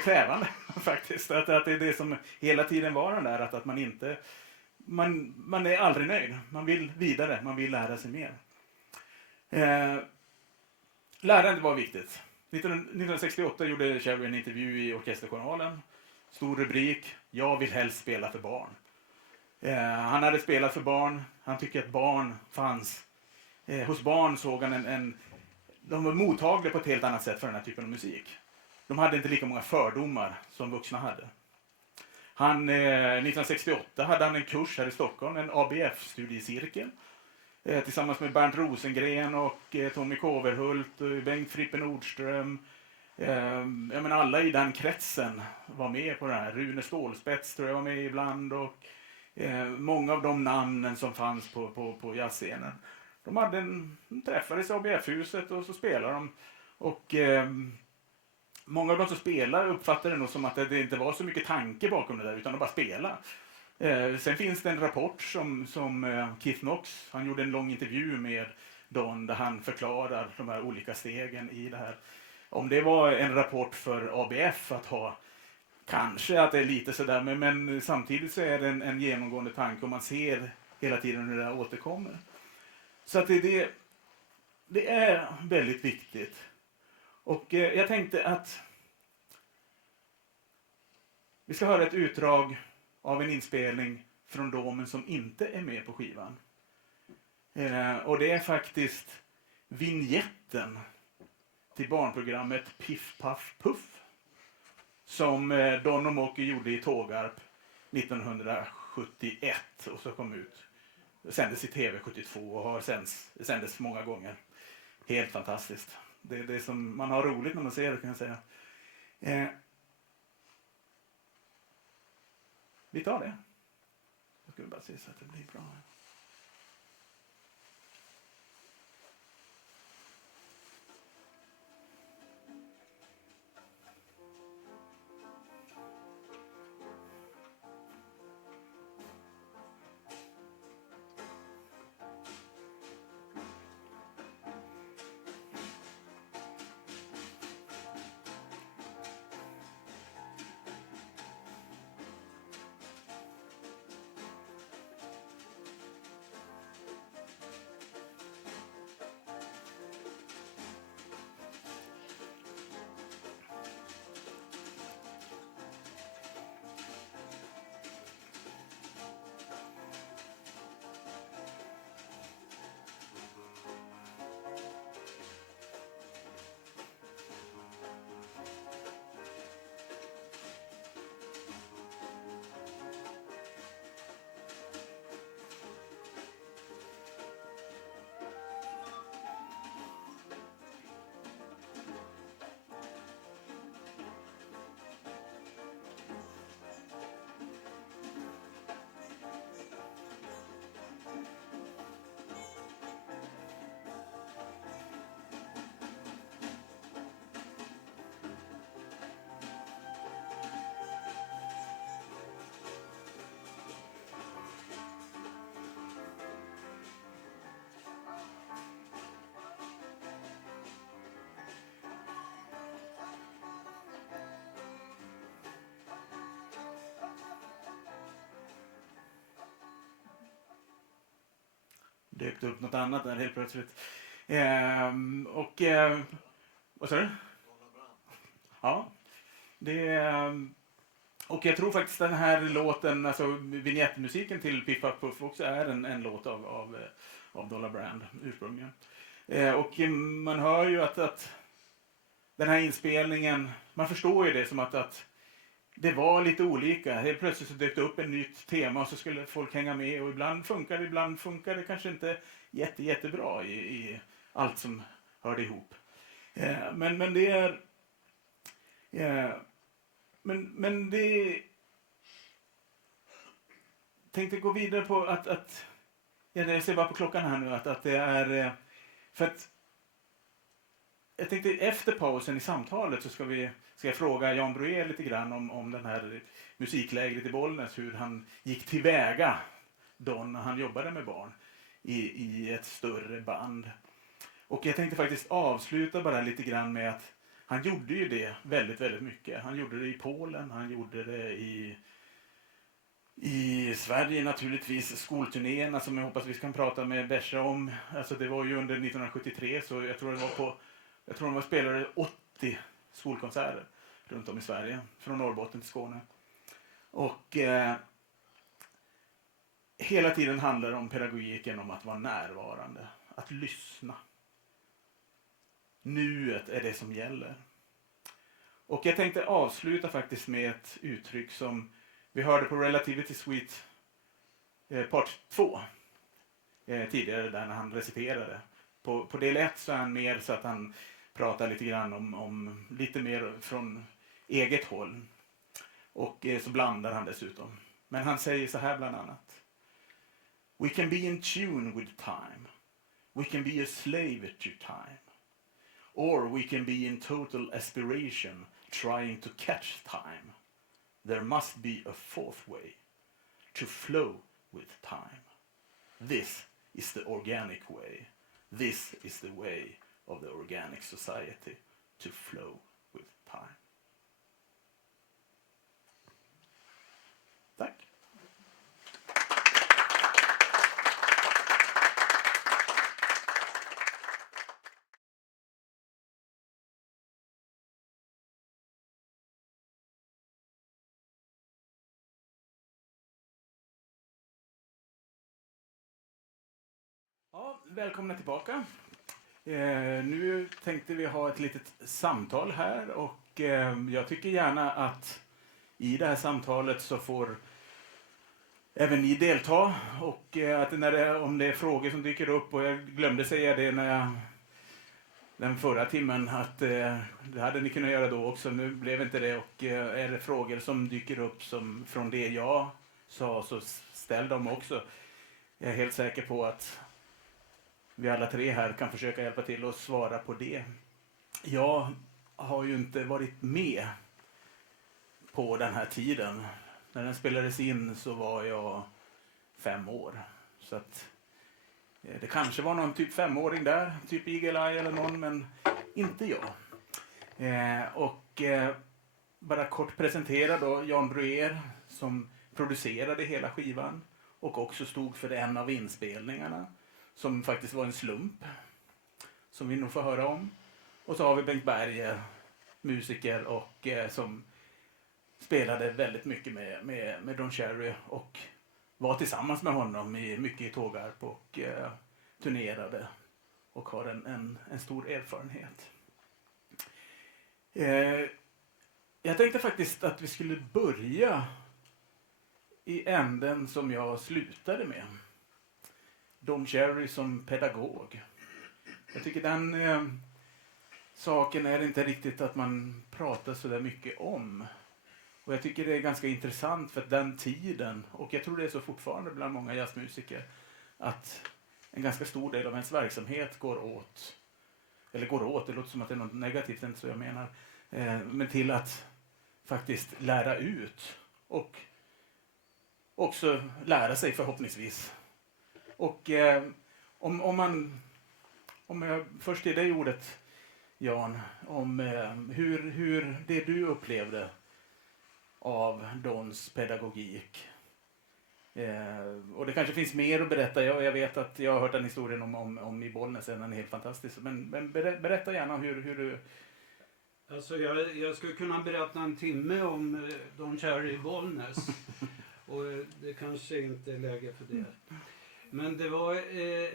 krävande faktiskt. Att det är det som hela tiden var den där, att man inte... Man är aldrig nöjd. Man vill vidare, man vill lära sig mer. Lärandet var viktigt. 1968 gjorde Cherry en intervju i Orkesterjournalen. Stor rubrik, jag vill helst spela för barn. Han hade spelat för barn, han tycker att barn fanns. Hos barn såg han de var mottagliga på ett helt annat sätt för den här typen av musik. De hade inte lika många fördomar som vuxna hade. 1968 hade han en kurs här i Stockholm, en ABF-studiecirkel. Tillsammans med Bernt Rosengren och Tommy Kåverhult och Bengt Frippe Nordström. Jag menar, alla i den kretsen var med på det här. Rune Stålspets tror jag var med ibland och många av de namnen som fanns på jazzscenen. De träffades i ABF-huset och så spelade de. Och många av de som spelar uppfattade det nog som att det inte var så mycket tanke bakom det där utan de bara spelade. Sen finns det en rapport som Keith Knox, han gjorde en lång intervju med Don där han förklarar de här olika stegen i det här. Om det var en rapport för ABF att ha, kanske att det är lite sådär, men samtidigt så är det en genomgående tanke och man ser hela tiden hur det här återkommer. Så att det är väldigt viktigt. Och jag tänkte att vi ska höra ett utdrag av en inspelning från Domen som inte är med på skivan. Och det är faktiskt vignetten till barnprogrammet Piff Puff Puff som Don och Mocky gjorde i Tågarp 1971 och så kom ut. Sändes i tv 72 och har sändes många gånger. Helt fantastiskt. Det är som man har roligt när man ser det, kan jag säga. Vi tar det. Jag ska bara se så att det blir bra. Dök upp något annat där helt plötsligt. Vad sa du? Ja. Och jag tror faktiskt den här låten, alltså vignettmusiken till Piff Puff Puff också är en låt av Dollar Brand ursprungligen. Och man hör ju att den här inspelningen, man förstår ju det som att det var lite olika. Helt plötsligt så dök det upp ett nytt tema och så skulle folk hänga med. Och ibland funkar det kanske inte jättebra i allt som hörde ihop. Men det är... Men det... Tänkte gå vidare på att jag ser bara på klockan här nu att det är... För att jag tänkte efter pausen i samtalet så ska jag fråga Jan Broé lite grann om den här musiklägret i Bollnäs, hur han gick tillväga då när han jobbade med barn i ett större band. Och jag tänkte faktiskt avsluta bara lite grann med att han gjorde ju det väldigt mycket. Han gjorde det i Polen, han gjorde det i Sverige naturligtvis, skolturnéerna som jag hoppas vi kan prata med Bersa om. Alltså det var ju under 1973 så jag tror de spelade 80 skolkonserter runt om i Sverige, från Norrbotten till Skåne. Och hela tiden handlar det om pedagogiken, om att vara närvarande, att lyssna. Nuet är det som gäller. Och jag tänkte avsluta faktiskt med ett uttryck som vi hörde på Relativity Suite part 2 tidigare där när han reciterade. På del 1 så är han mer så att han pratar lite grann om lite mer från eget håll. Och så blandar han dessutom. Men han säger så här bland annat. We can be in tune with time. We can be a slave to time. Or we can be in total aspiration trying to catch time. There must be a fourth way. To flow with time. This is the organic way. This is the way of the organic society to flow with time. Tack. Ja, välkomna tillbaka. Nu tänkte vi ha ett litet samtal här och jag tycker gärna att i det här samtalet så får även ni delta och att om det är frågor som dyker upp, och jag glömde säga det den förra timmen att det hade ni kunnat göra då också, nu blev inte det, och är det frågor som dyker upp som från det jag sa så ställ dem också. Jag är helt säker på att vi alla tre här kan försöka hjälpa till att svara på det. Jag har ju inte varit med på den här tiden. När den spelades in så var jag 5 år. Så att det kanske var någon typ 5-åring där, typ Eagle Eye eller någon, men inte jag. Bara kort presentera då Jan Breuer som producerade hela skivan och också stod för en av inspelningarna som faktiskt var en slump som vi nog får höra om. Och så har vi Bengt Berger, musiker och som spelade väldigt mycket med Don Cherry och var tillsammans med honom mycket i Tågarp och turnerade och har en stor erfarenhet. Jag tänkte faktiskt att vi skulle börja i änden som jag slutade med. Don Cherry som pedagog. Jag tycker den saken är inte riktigt att man pratar så där mycket om. Och jag tycker det är ganska intressant för att den tiden, och jag tror det är så fortfarande bland många jazzmusiker, att en ganska stor del av ens verksamhet går åt, det låter som att det är något negativt, inte så jag menar, men till att faktiskt lära ut och också lära sig förhoppningsvis. Och om jag först till dig ordet, Jan, om hur det du upplevde av Dons pedagogik. Och det kanske finns mer att berätta. Jag vet att jag har hört den historien om i Bollnäs, den är helt fantastisk. Men berätta gärna hur du... Alltså jag skulle kunna berätta en timme om Don Cherry i Bollnäs. Och det kanske inte är läge för det. Men det var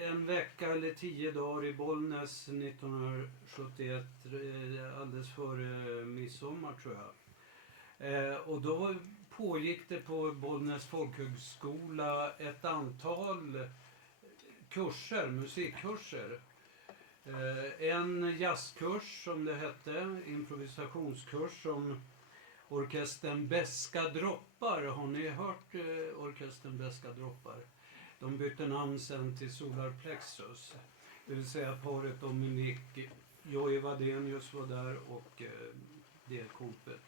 en vecka eller 10 dagar i Bollnäs 1971, alldeles före midsommar tror jag. Och då pågick det på Bollnäs folkhögskola ett antal kurser, musikkurser. En jazzkurs som det hette, improvisationskurs som orkestern Beska Droppar. Har ni hört orkestern Beska Droppar? De bytte namn sen till Solar Plexus. Det vill säga paret Dominique, Joey Wadenius var där och delkompet.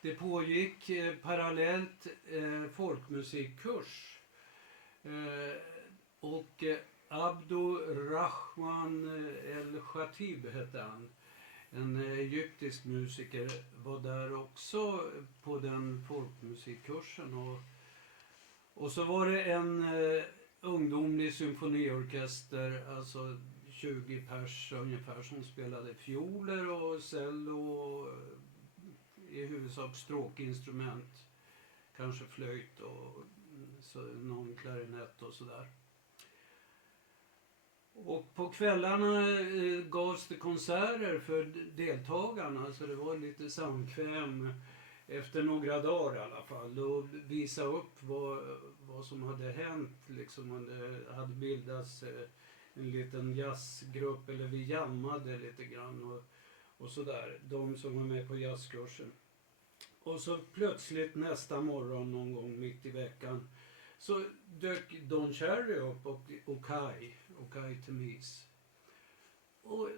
Det pågick parallellt folkmusikkurs. Och Abdo Rahman El Khatib hette han. En egyptisk musiker var där också på den folkmusikkursen. Och så var det en ungdomlig symfoniorkester, alltså 20 pers ungefär, som spelade fioler och cello och i huvudsak stråkinstrument. Kanske flöjt och så någon klarinett och sådär. Och på kvällarna gavs det konserter för deltagarna, så det var lite samkväm efter några dagar i alla fall. Och visa upp vad som hade hänt, liksom det hade bildats en liten jazzgrupp, eller vi jammade lite grann och sådär, de som var med på jazzkursen. Och så plötsligt nästa morgon någon gång mitt i veckan så dök Don Cherry upp och Okai Temis. Och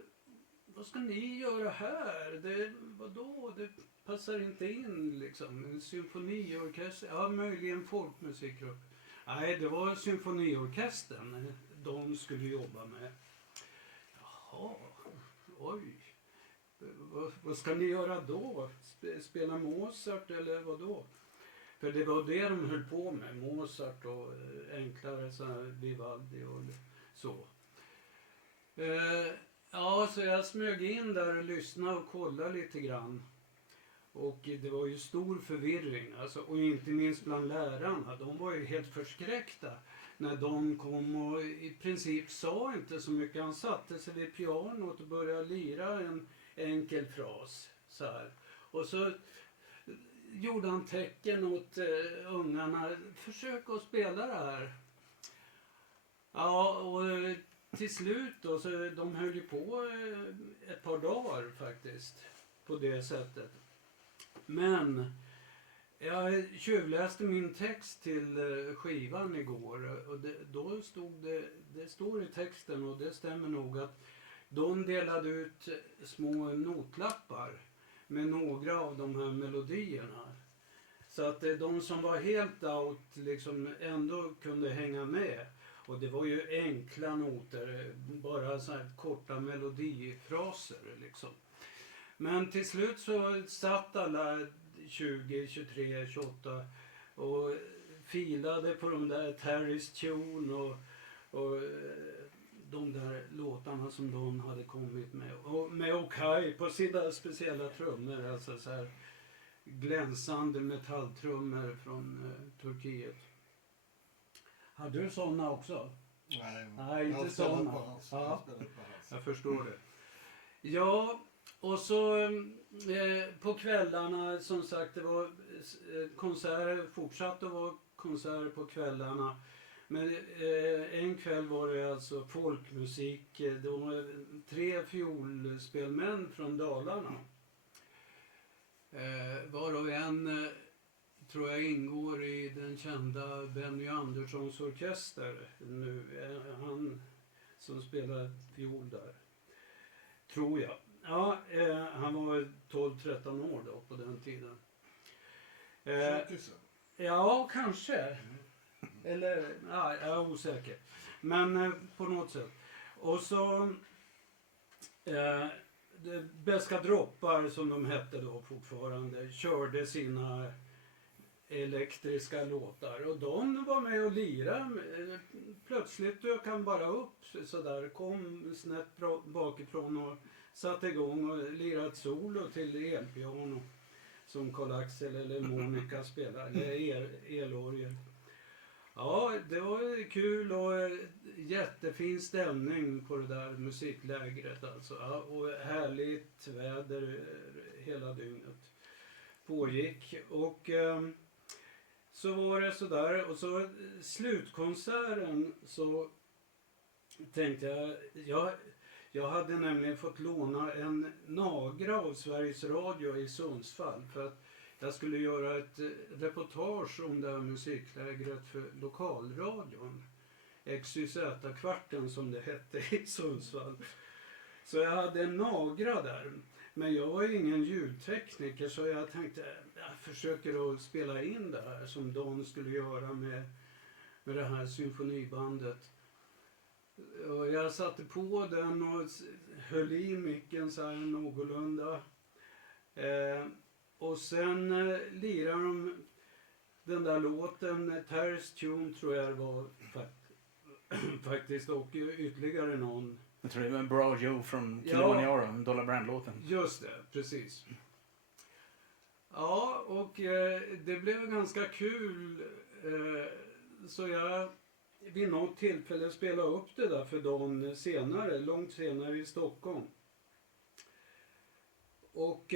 vad ska ni göra här? Vadå? Det passar inte in liksom. En symfoniorkester? Ja, möjligen folkmusikgrupp. Nej, det var symfoniorkestern de skulle jobba med. Jaha, oj. Vad ska ni göra då? Spela Mozart eller vad då? För det var det de höll på med. Mozart och enklare så här Vivaldi och så. Ja, så jag smög in där och lyssnade och kollade lite grann. Och det var ju stor förvirring, alltså, och inte minst bland lärarna. De var ju helt förskräckta när de kom och i princip sa inte så mycket. Han satte sig vid pianot och började lira en enkel fras så här. Och så gjorde han tecken åt ungarna. Försök att spela det här. Ja, och till slut då, så de höll ju på ett par dagar faktiskt på det sättet. Men jag tjuvläste min text till skivan igår och då stod det står i texten, och det stämmer nog, att de delade ut små notlappar med några av de här melodierna. Så att de som var helt out liksom ändå kunde hänga med. Och det var ju enkla noter, bara så här korta melodifraser liksom. Men till slut så satt alla 20, 23, 28 och filade på de där Terry's Tune och de där låtarna som de hade kommit med. Och med Okay på sina speciella trummor, alltså så här glänsande metalltrummor från Turkiet. Hade du sådana också? Nej, inte sådana. Ja, jag förstår det. Ja, och så på kvällarna, som sagt, det var konserter, fortsatte att vara konserter på kvällarna. Men en kväll var det alltså folkmusik. Det var 3 fiolspelmän från Dalarna. Varav en tror jag ingår i den kända Benny Anderssons orkester nu. Han som spelar fiol där. Tror jag. Ja, han var 12-13 år då på den tiden. Ja, kanske. Eller, ja, jag är osäker. Men på något sätt. Och så Beska droppar, som de hette då fortfarande, körde sina elektriska låtar. Och de var med och lirade. Plötsligt dök han bara upp så där, kom snett bakifrån och satte igång och lirade ett solo till elpiano. Som Karl-Axel eller Monica spelade, eller elorgel. Ja, det var kul och jättefin stämning på det där musiklägret alltså. Ja, och härligt väder hela dygnet pågick. Och så var det sådär. Och så slutkonserten så tänkte jag hade nämligen fått låna en Nagra av Sveriges Radio i Sundsvall för att jag skulle göra ett reportage om det här musiklägret för lokalradion. XYZ-kvarten som det hette i Sundsvall. Så jag hade en Nagra där. Men jag var ingen ljudtekniker, så jag tänkte jag försöker att spela in det här som Don skulle göra med det här symfonibandet. Och jag satte på den och höll i micken så här någorlunda. Och sen lirar de den där låten, Terry's Tune tror jag det var faktiskt, och ytterligare någon. Jag tror det var en Bra Joe från Kilimanjaro, Dollar Brand-låten. Just det, precis. Ja, och det blev ganska kul. Så jag vid något tillfälle spelade upp det där för dem senare, långt senare i Stockholm. Och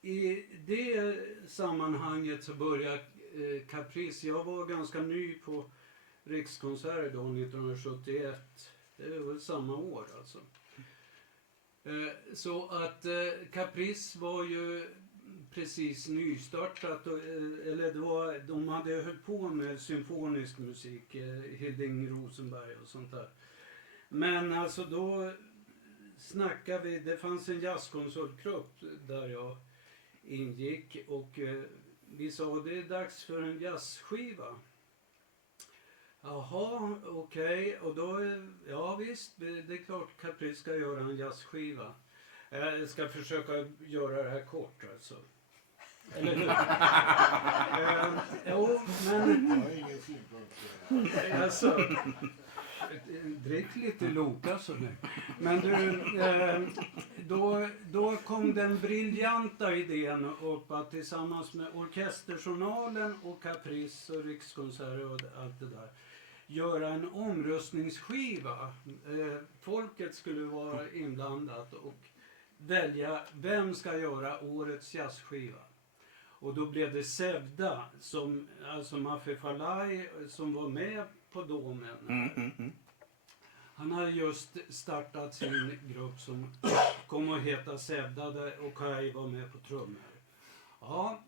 i det sammanhanget så började Caprice. Jag var ganska ny på Rikskonserter då 1971. Det var samma år alltså. Så att Caprice var ju precis nystartat. Eller det var, de hade höll på med symfonisk musik. Hilding Rosenberg och sånt där. Men alltså då snackade vi. Det fanns en jazzkonsultgrupp där jag ingick. Och vi sa det är dags för en jazzskiva. Jaha, okej. Och då, ja visst, det är klart Caprice ska göra en jazzskiva. Jag ska försöka göra det här kort alltså. Eller hur? Jo, men... Jag har ingen synpunkt på det. Alltså, drick lite Loka så nu. Men du, då kom den briljanta idén upp att tillsammans med Orkesterjournalen och Caprice och Rikskonserter och allt det där göra en omröstningsskiva. Folket skulle vara inblandat och välja vem ska göra årets jazzskiva. Och då blev det Sevda, som, alltså Maffe Falai, som var med på Domen. Han har just startat sin grupp som kommer att heta Sevda, där Okai var med på trummor. Ja,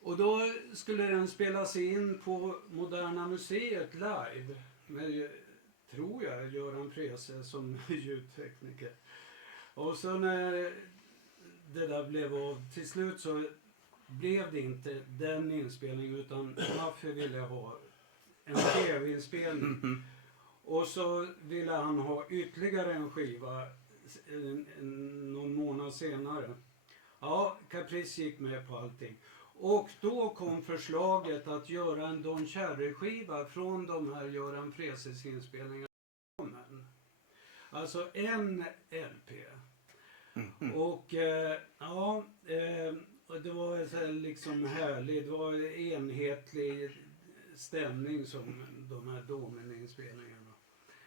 och då skulle den spelas in på Moderna Museet live med, tror jag, Göran Frese som ljudtekniker. Och så när det där blev av, till slut så blev det inte den inspelningen, utan Maffe ville ha en tv-inspelning. Och så ville han ha ytterligare en skiva någon månad senare. Ja, Caprice gick med på allting. Och då kom förslaget att göra en Don Cherry-skiva från de här Göran Freses inspelningar. Alltså en LP. Och det var så liksom härligt, det var enhetlig stämning som de här Domen-inspelningarna.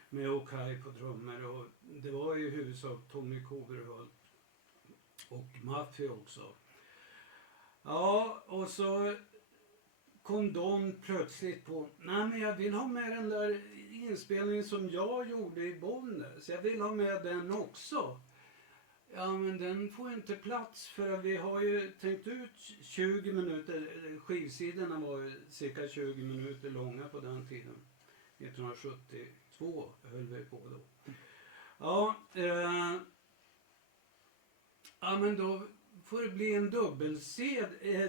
Med Okai på trummor, och det var i huvudsak Tommy Koberhult och Maffe också. Ja, och så kom de plötsligt på, nej men jag vill ha med den där inspelningen som jag gjorde i Bollnäs. Jag vill ha med den också. Ja, men den får inte plats för vi har ju tänkt ut 20 minuter. Skivsidorna var ju cirka 20 minuter långa på den tiden. 1972 höll vi på då. Ja, men då får det bli en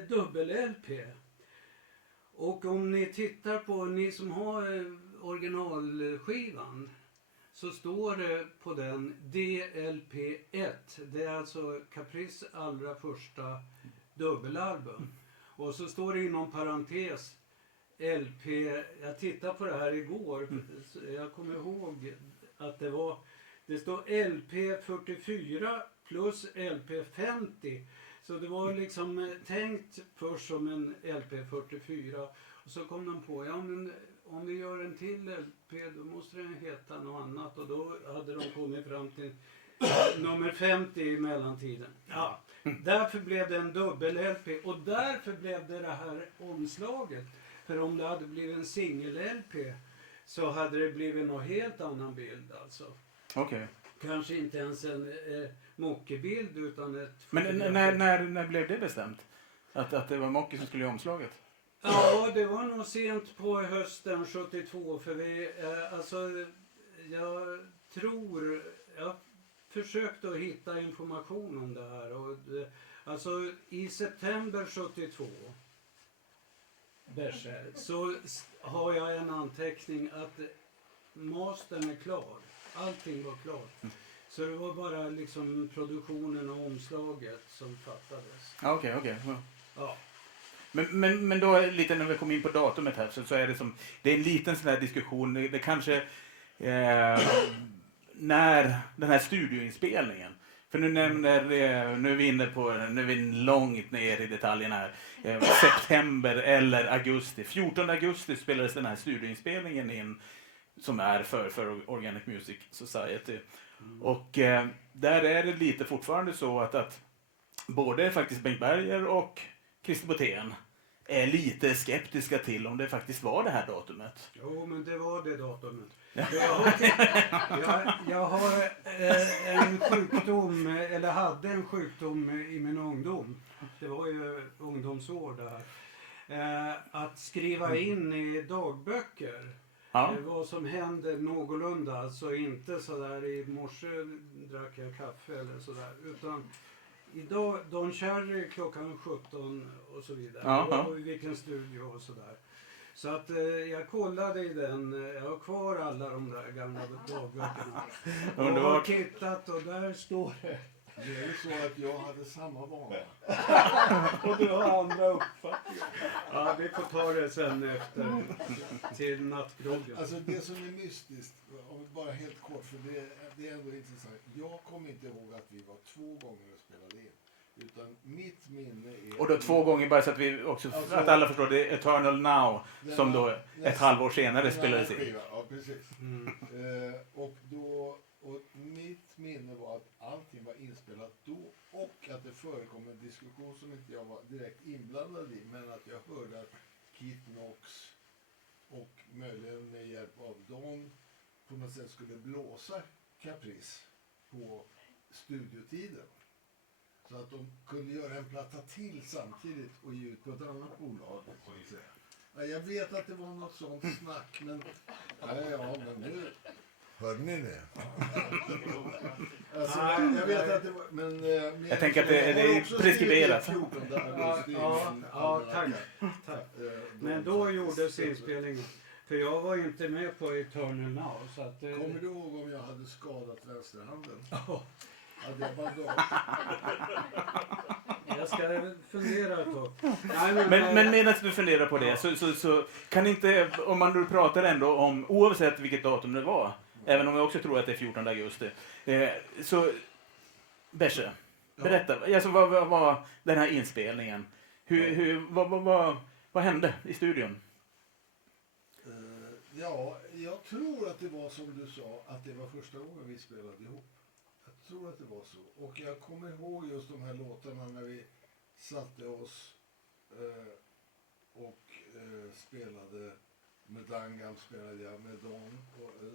dubbel-LP. Och om ni tittar på, ni som har originalskivan, så står det på den DLP1. Det är alltså Caprice allra första dubbelalbum. Och så står det inom parentes LP. Jag tittade på det här igår. Jag kommer ihåg att det står LP 44 plus LP 50. Så det var liksom tänkt först som en LP 44. Och så kom de på, ja men om vi gör en till LP då måste den heta något annat. Och då hade de kommit fram till nummer 50 i mellantiden. Ja, därför blev det en dubbel-LP. Och därför blev det här omslaget. För om det hade blivit en singel-LP så hade det blivit någon helt annan bild alltså. Okej. Kanske inte ens en Mocke-bild utan ett... Men när blev det bestämt? Att det var Mocke som skulle göra omslaget? Ja, det var nog sent på hösten 72 för vi, jag försökte att hitta information om det här och alltså i september 72 så har jag en anteckning att mastern är klar, allting var klart. Så det var bara liksom produktionen och omslaget som fattades. Okej. Ja. Men då lite när vi kom in på datumet här så är det är en liten sån här diskussion. Det kanske när den här studioinspelningen. För nu är vi långt ner i detaljerna här. September eller augusti. 14 augusti spelades den här studioinspelningen in som är för Organic Music Society. Och där är det lite fortfarande så att både faktiskt Bengt Berger och Christer Botén är lite skeptiska till om det faktiskt var det här datumet. Jo, men det var det datumet. Jag har en sjukdom, eller hade en sjukdom i min ungdom. Det var ju ungdomsår det här. Att skriva in i dagböcker. Ja. Vad som händer någorlunda. Alltså inte sådär i morse drack jag kaffe eller sådär. Utan idag, Don Cherry klockan 17 och så vidare. Ja. Och i vilken studio och sådär. Så att jag kollade i den, jag har kvar alla de där gamla dagböckerna. Och har tittat och där står det Det är ju så att jag hade samma vana. Och du har andra uppfattningar. Ja, vi får ta det sen efter till nattgroggen. Alltså det som är mystiskt, om bara helt kort, för det är ändå intressant. Jag kommer inte ihåg att vi var 2 gånger och spelade in. Utan mitt minne är... Och då 2 gånger, bara så att vi också, Alltså, att alla förstår, det är Eternal Now, som då ett halvår senare den spelades andra in. skivan, ja, precis. Och mitt minne var att allting var inspelat då och att det förekom en diskussion som inte jag var direkt inblandad i, men att jag hörde att Keith Knox och möjligen med hjälp av Don på något sätt skulle blåsa Caprice på studiotiden. Så att de kunde göra en platta till samtidigt och ge ut på ett annat bolag. Så att säga. Ja, jag vet att det var något sånt snack, men men nu... Hörde ni det? Alltså, jag vet att det var... Men, Jag tänker att det är preskriberat. 14 augusti. Ja, tack. Men då gjordes inspelningen. För jag var inte med på Eternal Now. Så att, Kommer du ihåg om jag hade skadat vänsterhanden? Ja. Ja, det var då. Jag ska fundera ett tag. Men medan du funderar på det så kan inte, om man nu pratar ändå om, oavsett vilket datum det var, även om jag också tror att det är 14 augusti, så Berse, berätta, alltså, vad var den här inspelningen? Vad hände i studion? Jag tror att det var som du sa, att det var första gången vi spelade ihop. Jag tror att det var så. Och jag kommer ihåg just de här låtarna när vi satte oss och spelade med Dangan, spelade jag med Don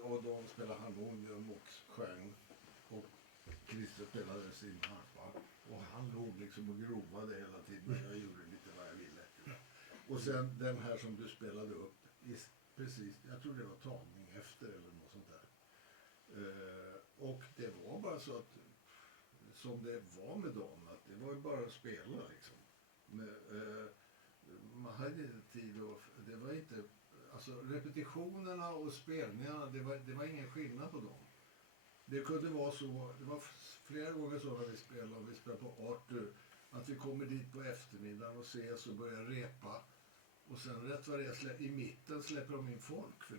och Don spelade harmonium och sjöng och Christer spelade sin harpa och han låg liksom och grovade hela tiden. Jag gjorde lite vad jag ville. Och sen den här som du spelade upp precis, jag tror det var tagning efter eller något sånt där. Och det var bara så att som det var med Don, att det var ju bara att spela liksom. Man hade inte tid och det var inte, alltså repetitionerna och spelningarna, det var ingen skillnad på dem. Det kunde vara så, det var flera gånger så när vi spelade på Arthur, att vi kommer dit på eftermiddagen och ses och börjar repa. Och sen rätt vad det är, i mitten släpper de in folk, för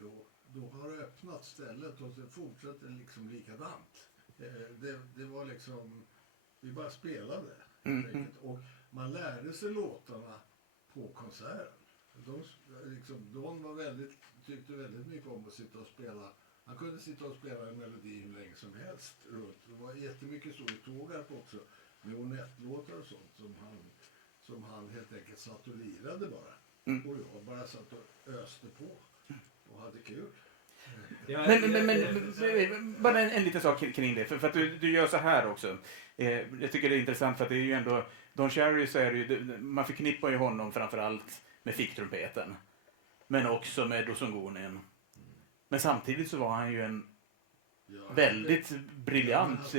då har det öppnat stället och så fortsätter det liksom likadant. Det var liksom, vi bara spelade helt enkelt. Och man lärde sig låtarna på konserten. Don tyckte väldigt mycket om att sitta och spela. Han kunde sitta och spela en melodi hur länge som helst runt. Det var jättemycket så i Tågarp också, med Ornette-låtar och sånt som han helt enkelt satt och lirade bara. Och jag bara satt och öste på och hade kul. Men bara en liten sak kring det, för att du gör så här också. Jag tycker det är intressant för att det är ju ändå, Don Cherry, så är det ju, man förknippar ju honom framförallt med ficktrumpeten, men också med Dosongonen. Men samtidigt så var han ju en väldigt briljant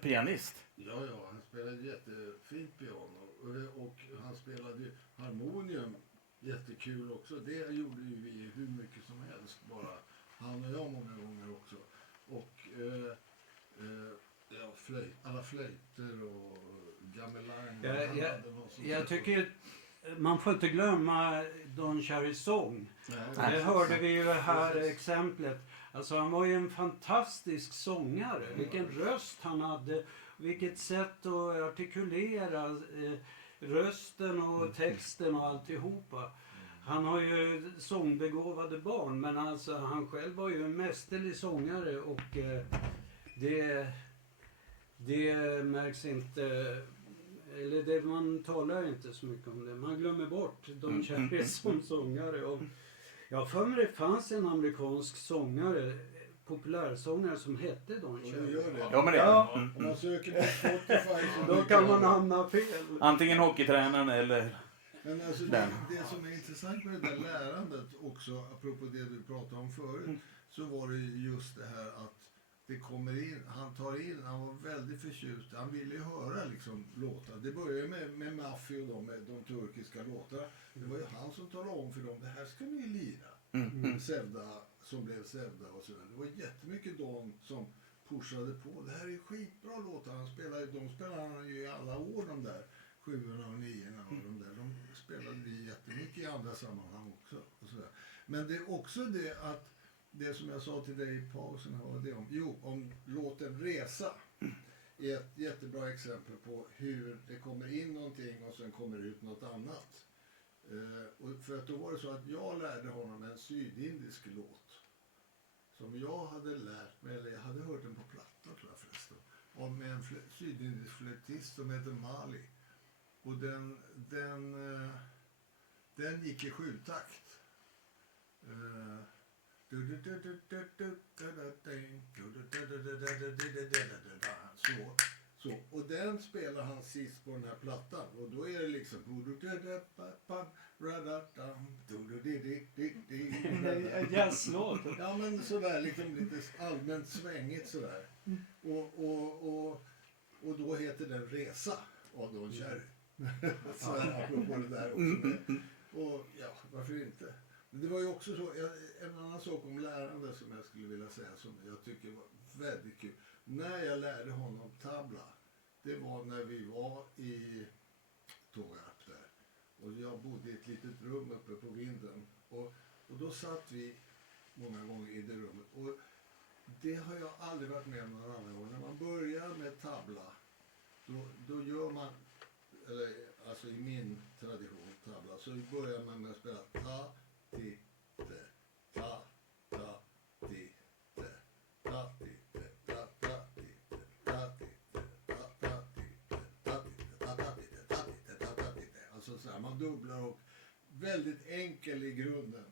pianist. Ja, han spelade jättefint piano och han spelade harmonium jättekul också. Det gjorde ju vi hur mycket som helst, bara han och jag många gånger också. Och alla flöjter och gamelang. Jag tycker man får inte glömma Don Cherrys sång. Det hörde vi ju här exemplet. Alltså han var ju en fantastisk sångare. Vilken röst han hade. Vilket sätt att artikulera rösten och texten och alltihopa. Han har ju sångbegåvade barn, men alltså han själv var ju en mästerlig sångare och det märks inte, eller det, man talar inte så mycket om det. Man glömmer bort Don Cherry som sångare. Och jag för mig det fanns en amerikansk sångare, populärsångare som hette Don Cherry. Ja, men Om man söker på Spotify så då kan man hamna fel. antingen hockeytränaren eller men alltså det som är intressant med det där lärandet också, apropå det du pratade om förut, så var det just det här att det kommer in, han var väldigt förtjust, han ville ju höra liksom låtar. Det började med Maffi och de turkiska låtarna. Det var ju han som talade om för dem, det här ska ni lira. Sevda, som blev Sevda och sådär. Det var jättemycket Don som pushade på. Det här är skitbra låtar. De spelade han ju i alla år, de där 7:orna och 9:orna och de där. De spelade vi jättemycket i andra sammanhang också. Och sådär. Men det är också det att det som jag sa till dig i pausen, vad var det om? Jo, om låten Resa är ett jättebra exempel på hur det kommer in någonting och sen kommer ut något annat. Och för att då var det så att jag lärde honom en sydindisk låt som jag hade lärt mig, eller jag hade hört den på platta tror jag förresten, om en sydindisk flöjtist som heter Mali. Och den gick i 7-takt. Så. Och den spelar han sist på den här plattan. Och då är det liksom... En jazzlåt. Ja, men sådär liksom lite allmänt svängigt sådär. Och då heter den Resa av Don Cherry. Sådär apropå det där också. Och ja, varför inte? Men det var ju också så, en annan sak om lärande som jag skulle vilja säga som jag tycker var väldigt kul. När jag lärde honom tabla, det var när vi var i Tågarp där. Och jag bodde i ett litet rum uppe på vinden. Och då satt vi många gånger i det rummet. Och det har jag aldrig varit med om någon annan gång. När man börjar med tabla, då gör man, eller alltså i min tradition tabla, så börjar man med att spela ta, ti, te, ta, ta, ti, te, ta, ti, te, ta, ta, ti, te, ta, ti, te, ta, ta, ti, te, ta, ti, te, ta, ta, ti, te, ta, ti, te, ta, ta, ti, te. Alltså så här, man dubblar och väldigt enkel i grunden.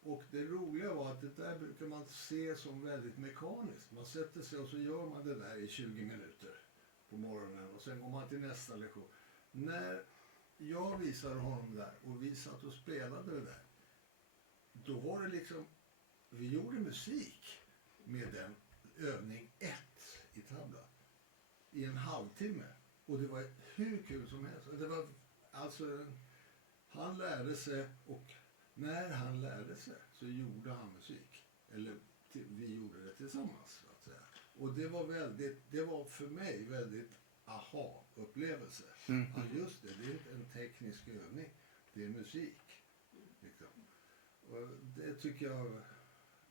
Och det roliga var att det där brukar man se som väldigt mekaniskt. Man sätter sig och så gör man det där i 20 minuter på morgonen och sen går man till nästa lektion. När jag visade honom där och vi satt och spelade det där, då var det liksom, vi gjorde musik med den övning 1 i tabla i en halvtimme. Och det var hur kul som helst. Det var alltså, han lärde sig och när han lärde sig så gjorde han musik. Eller vi gjorde det tillsammans så att säga. Och det var för mig väldigt aha-upplevelse. Ja, just det är inte en teknisk övning, det är musik. Liksom. Och det tycker jag är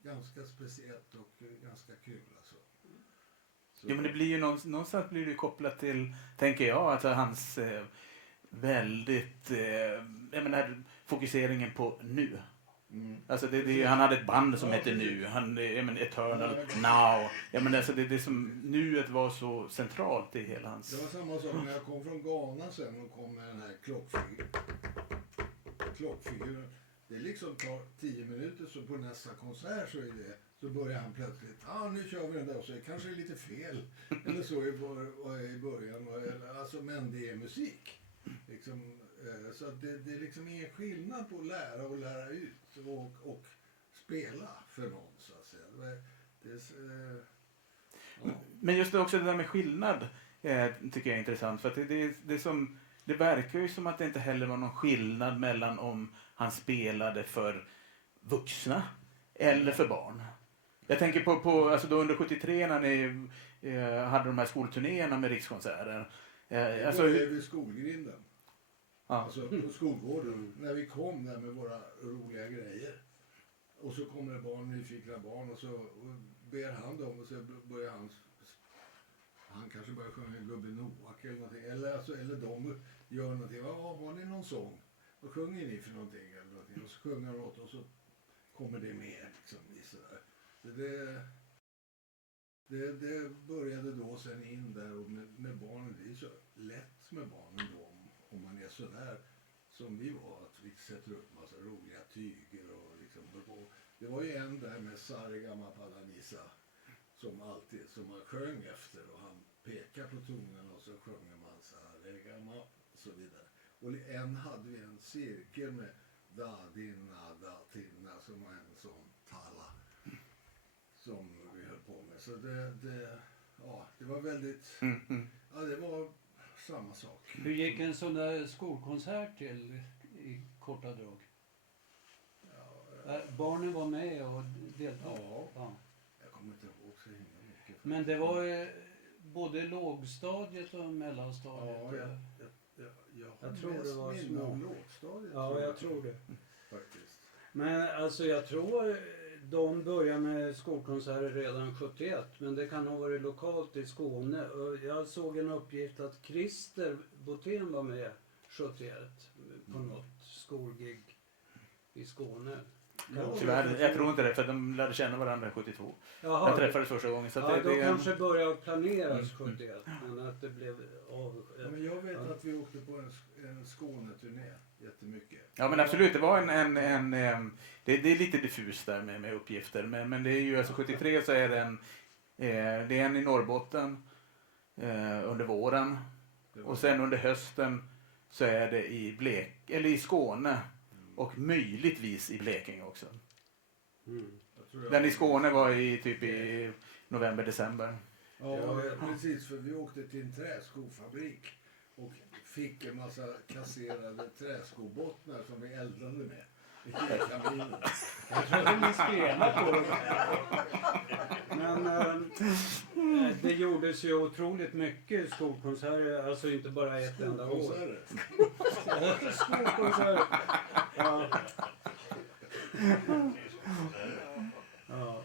ganska speciellt och ganska kul alltså. Så. Ja, men det blir ju någonstans blir det kopplat till, tänker jag, alltså hans väldigt, jag menar, fokuseringen på nu. Alltså han hade ett band som hette Nu, Eternal Now. Alltså det som nuet var så centralt i hela hans... Det var samma sak när jag kom från Ghana sen och kom med den här klockfiguren. Det liksom tar 10 minuter så på nästa konsert så börjar han plötsligt, nu kör vi den där och så kanske det är lite fel. Eller så i början. Alltså, men det är musik. Liksom, så att det är liksom ingen skillnad på att lära och lära ut och spela för någon så att säga. Men just det, också det där med skillnad tycker jag är intressant. För att det verkar ju som att det inte heller var någon skillnad mellan om han spelade för vuxna eller för barn. Jag tänker på alltså då under 73 när ni hade de här skolturnéerna med Rikskonserter. Alltså vid skolgrinden. Ja. Alltså på skolgården. När vi kom där med våra roliga grejer. Och så kommer det nyfikna barn och så ber han dem och så börjar han kanske börjar sjunga Gubbe Noak eller någonting. Eller de gör någonting. Har ni någon sång? Vad sjunger ni för någonting? Eller någonting? Och så sjunger de något och så kommer det med liksom i sådär. Det började då sen in där och med barnen, det är så lätt med barnen då om man är sådär som vi var, att vi sätter upp massa roliga tyger och liksom, det var ju en där med Sarigama Padanisa som man sjöng efter och han pekar på tonen och så sjunger man Sarigama och så vidare. Och en hade vi en cirkel med da-dinna, da-tinna som var en sån tala som vi höll på med. Så det var väldigt, ja det var samma sak. Hur gick en sån där skolkonsert till i korta drag? Ja, Barnen var med och deltog? Ja. Jag kommer kommer inte ihåg så himla mycket. Men det var både lågstadiet och mellanstadiet. Ja, jag Jag tror det var minne små. av lågstadiet. Ja, jag tror det. Faktiskt. Men alltså jag tror de började med skolkonserter redan 71, men det kan ha varit lokalt i Skåne. Och jag såg en uppgift att Christer Botén var med 71 på något skolgig i Skåne. Tyvärr, jag tror inte det, för de lärde känna varandra 72. Jaha, Jag träffades första gången. Så att ja, då kanske började planeras Mm. 71, men att det blev av. Ja, men jag vet att vi åkte på en Skåneturné jättemycket. Ja, men absolut, det var det är lite diffust där med uppgifter, men det är ju alltså 73 så är det är en i Norrbotten under våren, och sen under hösten så är det i Skåne och möjligtvis i Blekinge också. Mm. Den i Skåne var i november, december. Ja, precis, för vi åkte till en träskofabrik och fick en massa kasserade träskobottnar som vi eldade med i kaminen. Jag trodde ni spelade på det. Men det gjordes ju otroligt mycket skolkonserter, alltså inte bara ett enda år. Skolkonserter. Skolkonserter. Ja. Ja.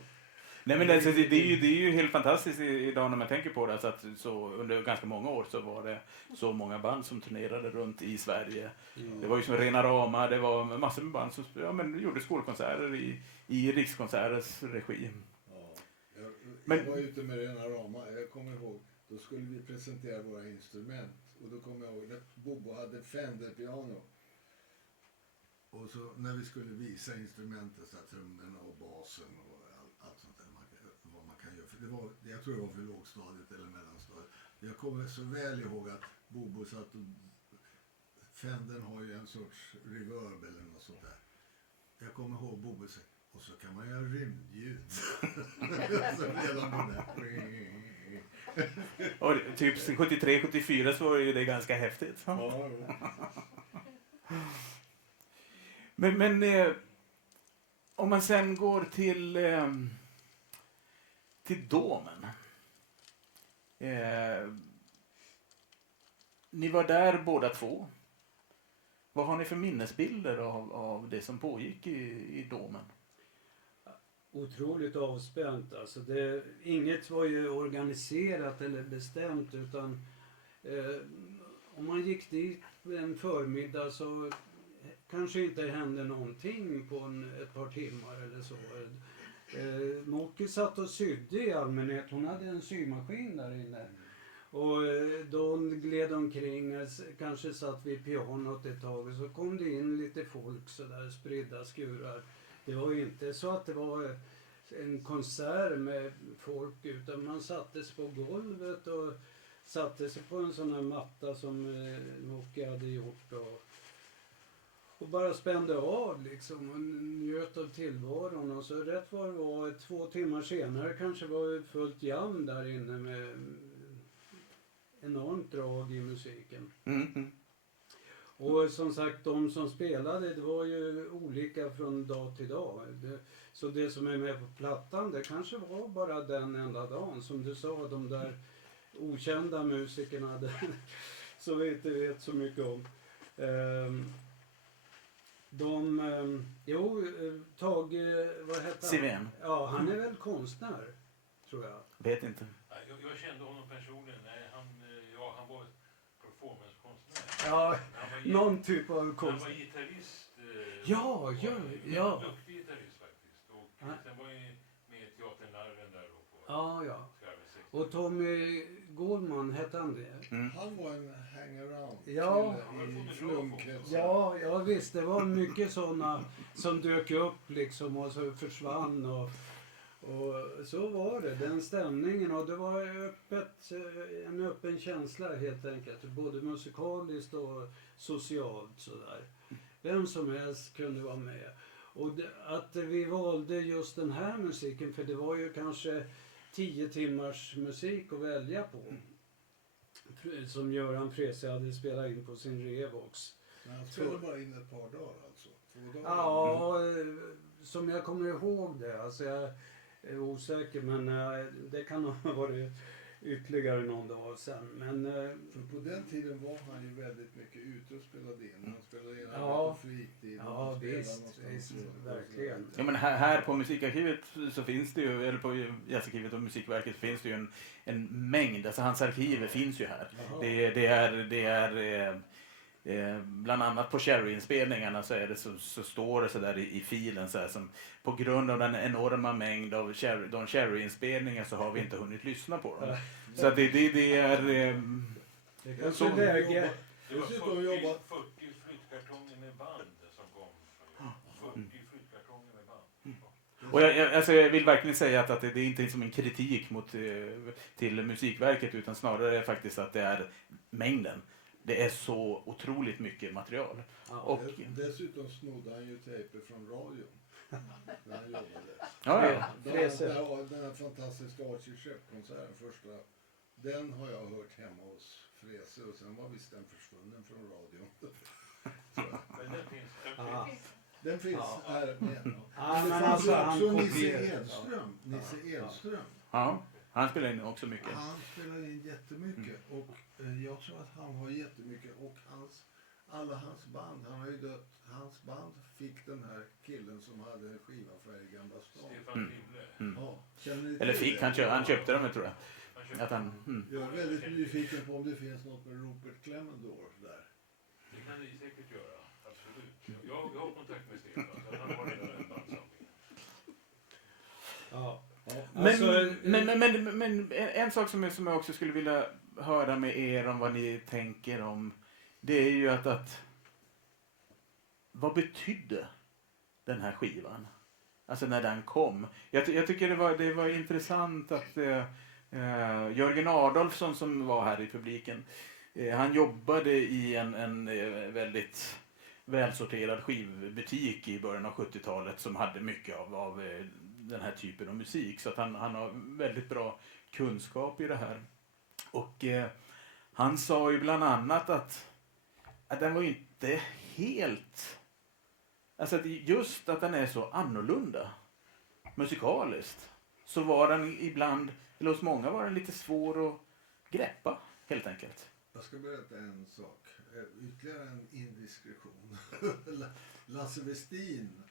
Nej, men alltså, det är ju helt fantastiskt idag när man tänker på det. Alltså att så under ganska många år så var det så många band som turnerade runt i Sverige. Mm. Det var ju som Rena Rama, det var massor med band som gjorde skolkonserter i Rikskonserters regi. Ja, jag Men- var ute med Rena Rama, jag kommer ihåg, då skulle vi presentera våra instrument och då kommer jag ihåg att Bobo hade Fender-piano. Och så när vi skulle visa instrumentet, så här, trummorna och basen och allt sånt där, vad man kan göra. För jag tror det var för lågstadiet eller mellanstadiet. Jag kommer så väl ihåg att Bobo satt och Fendern har ju en sorts reverb eller något sånt där. Jag kommer ihåg Bobo säger, och så kan man göra rymdljud. Så redan på det. Och typ 73-74 så var ju det ganska häftigt. Ja. Men om man sen går till Domen. Ni var där båda två. Vad har ni för minnesbilder av det som pågick i Domen? Otroligt avspänt. Alltså inget var ju organiserat eller bestämt, utan om man gick dit en förmiddag så kanske inte hände någonting på ett par timmar eller så. Moki satt och sydde i allmänhet. Hon hade en symaskin där inne. Och då gled omkring, kanske satt vid pianot ett tag, och så kom det in lite folk så där, spridda skurar. Det var ju inte så att det var en konsert med folk, utan man satte sig på golvet och satte sig på en sån här matta som Moki hade gjort och bara spände av liksom och njöt av tillvaron. Och så rätt vad det var, 2 timmar senare kanske var det fullt jam där inne med enormt drag i musiken. Mm. Och som sagt, de som spelade, det var ju olika från dag till dag. Så det som är med på plattan, det kanske var bara den enda dagen. Som du sa, de där okända musikerna som vi inte vet så mycket om. Tage, vad heter han? Siven. Ja, han är väl konstnär, tror jag. Vet inte. Jag kände honom personligen. Nej, han var performancekonstnär. Ja, Han var någon typ av Han konst. var gitarrist. Ja. Duktig gitarrist faktiskt. Och Ja. sen var jag med i Teatern Narven där då på Ja. skarven 60. Och Tommy Gårdman, hette han det? Han var en hangaround Ja. i flumkretsen. Ja, visst. Det var mycket sådana som dök upp liksom och så försvann. Och så var det, den stämningen. Och det var en öppen känsla helt enkelt. Både musikaliskt och socialt sådär. Vem som helst kunde vara med. Och att vi valde just den här musiken, för det var ju kanske 10 timmars musik att välja på. Som Göran Frese hade spelat in på sin Revox. Men han spelade bara in ett par dagar alltså. 2 dagar. Ja, som jag kommer ihåg det. Alltså är osäker, men det kan ha varit ytterligare någon dag sen. Men För på den tiden var han ju väldigt mycket ute och spelade in. Han spelade in Ja. på fritid. Ja, han spelade visst, någonstans visst, runt och verkligen. sådär. Ja, men här på Musikarkivet så finns det ju, eller på Jazzarkivet och Musikverket finns det ju en mängd, alltså hans arkiv finns ju här. Jaha. Det är bland annat på Cherry-inspelningarna så är det så står det så där i filen så här, som på grund av den enorma mängd av de Cherry-inspelningar så har vi inte hunnit lyssna på dem. Så att det är Det kanske Så- är läge. Det var Dessutom 40 jobbar- flyttkartonger med band som kom. 40 flyttkartonger med band. och jag vill verkligen säga att det är inte som en kritik till Musikverket utan snarare faktiskt att det är mängden. Det är så otroligt mycket material. Ja. Och, Dessutom snodde han ju tejper från radion. När han jobbade. ja. Den här fantastiska Archie Shepp-konserten, första, den har jag hört hemma hos Frese och sen var visst den försvunnen från radion. Men den finns. Ja. Den finns Ja. här med. Ja, Det men fanns alltså, han också Nisse kopierar. Edström. Nisse Ja. Edström. Ja, han spelar in också mycket. Han spelar in jättemycket och jag tror att han har jättemycket och alla hans band, han har ju dött, hans band fick den här killen som hade en skivaffär i Gamla stan. Stefan Wibble. Ja, känner ni Eller till fick, det? han köpte dem tror jag. Han köpte Att han, Jag är väldigt nyfiken på om det finns något med Rupert Clemendor där. Det kan ni säkert göra. Absolut. Jag har kontakt med Stefan. Så han har hela den bandsamlingen. Ja. Men, Alltså, men en sak som jag också skulle vilja höra med er om vad ni tänker om, det är ju att vad betydde den här skivan? Alltså när den kom. Jag tycker det var intressant att Jörgen Adolfsson som var här i publiken, han jobbade i en väldigt välsorterad skivbutik i början av 70-talet som hade mycket av den här typen av musik. Så att han har väldigt bra kunskap i det här. Och han sa ju bland annat att den var ju inte helt... Alltså att just att den är så annorlunda musikaliskt så var den ibland, eller hos många var den lite svår att greppa helt enkelt. Jag ska berätta en sak, ytterligare en indiskretion. Lasse Westin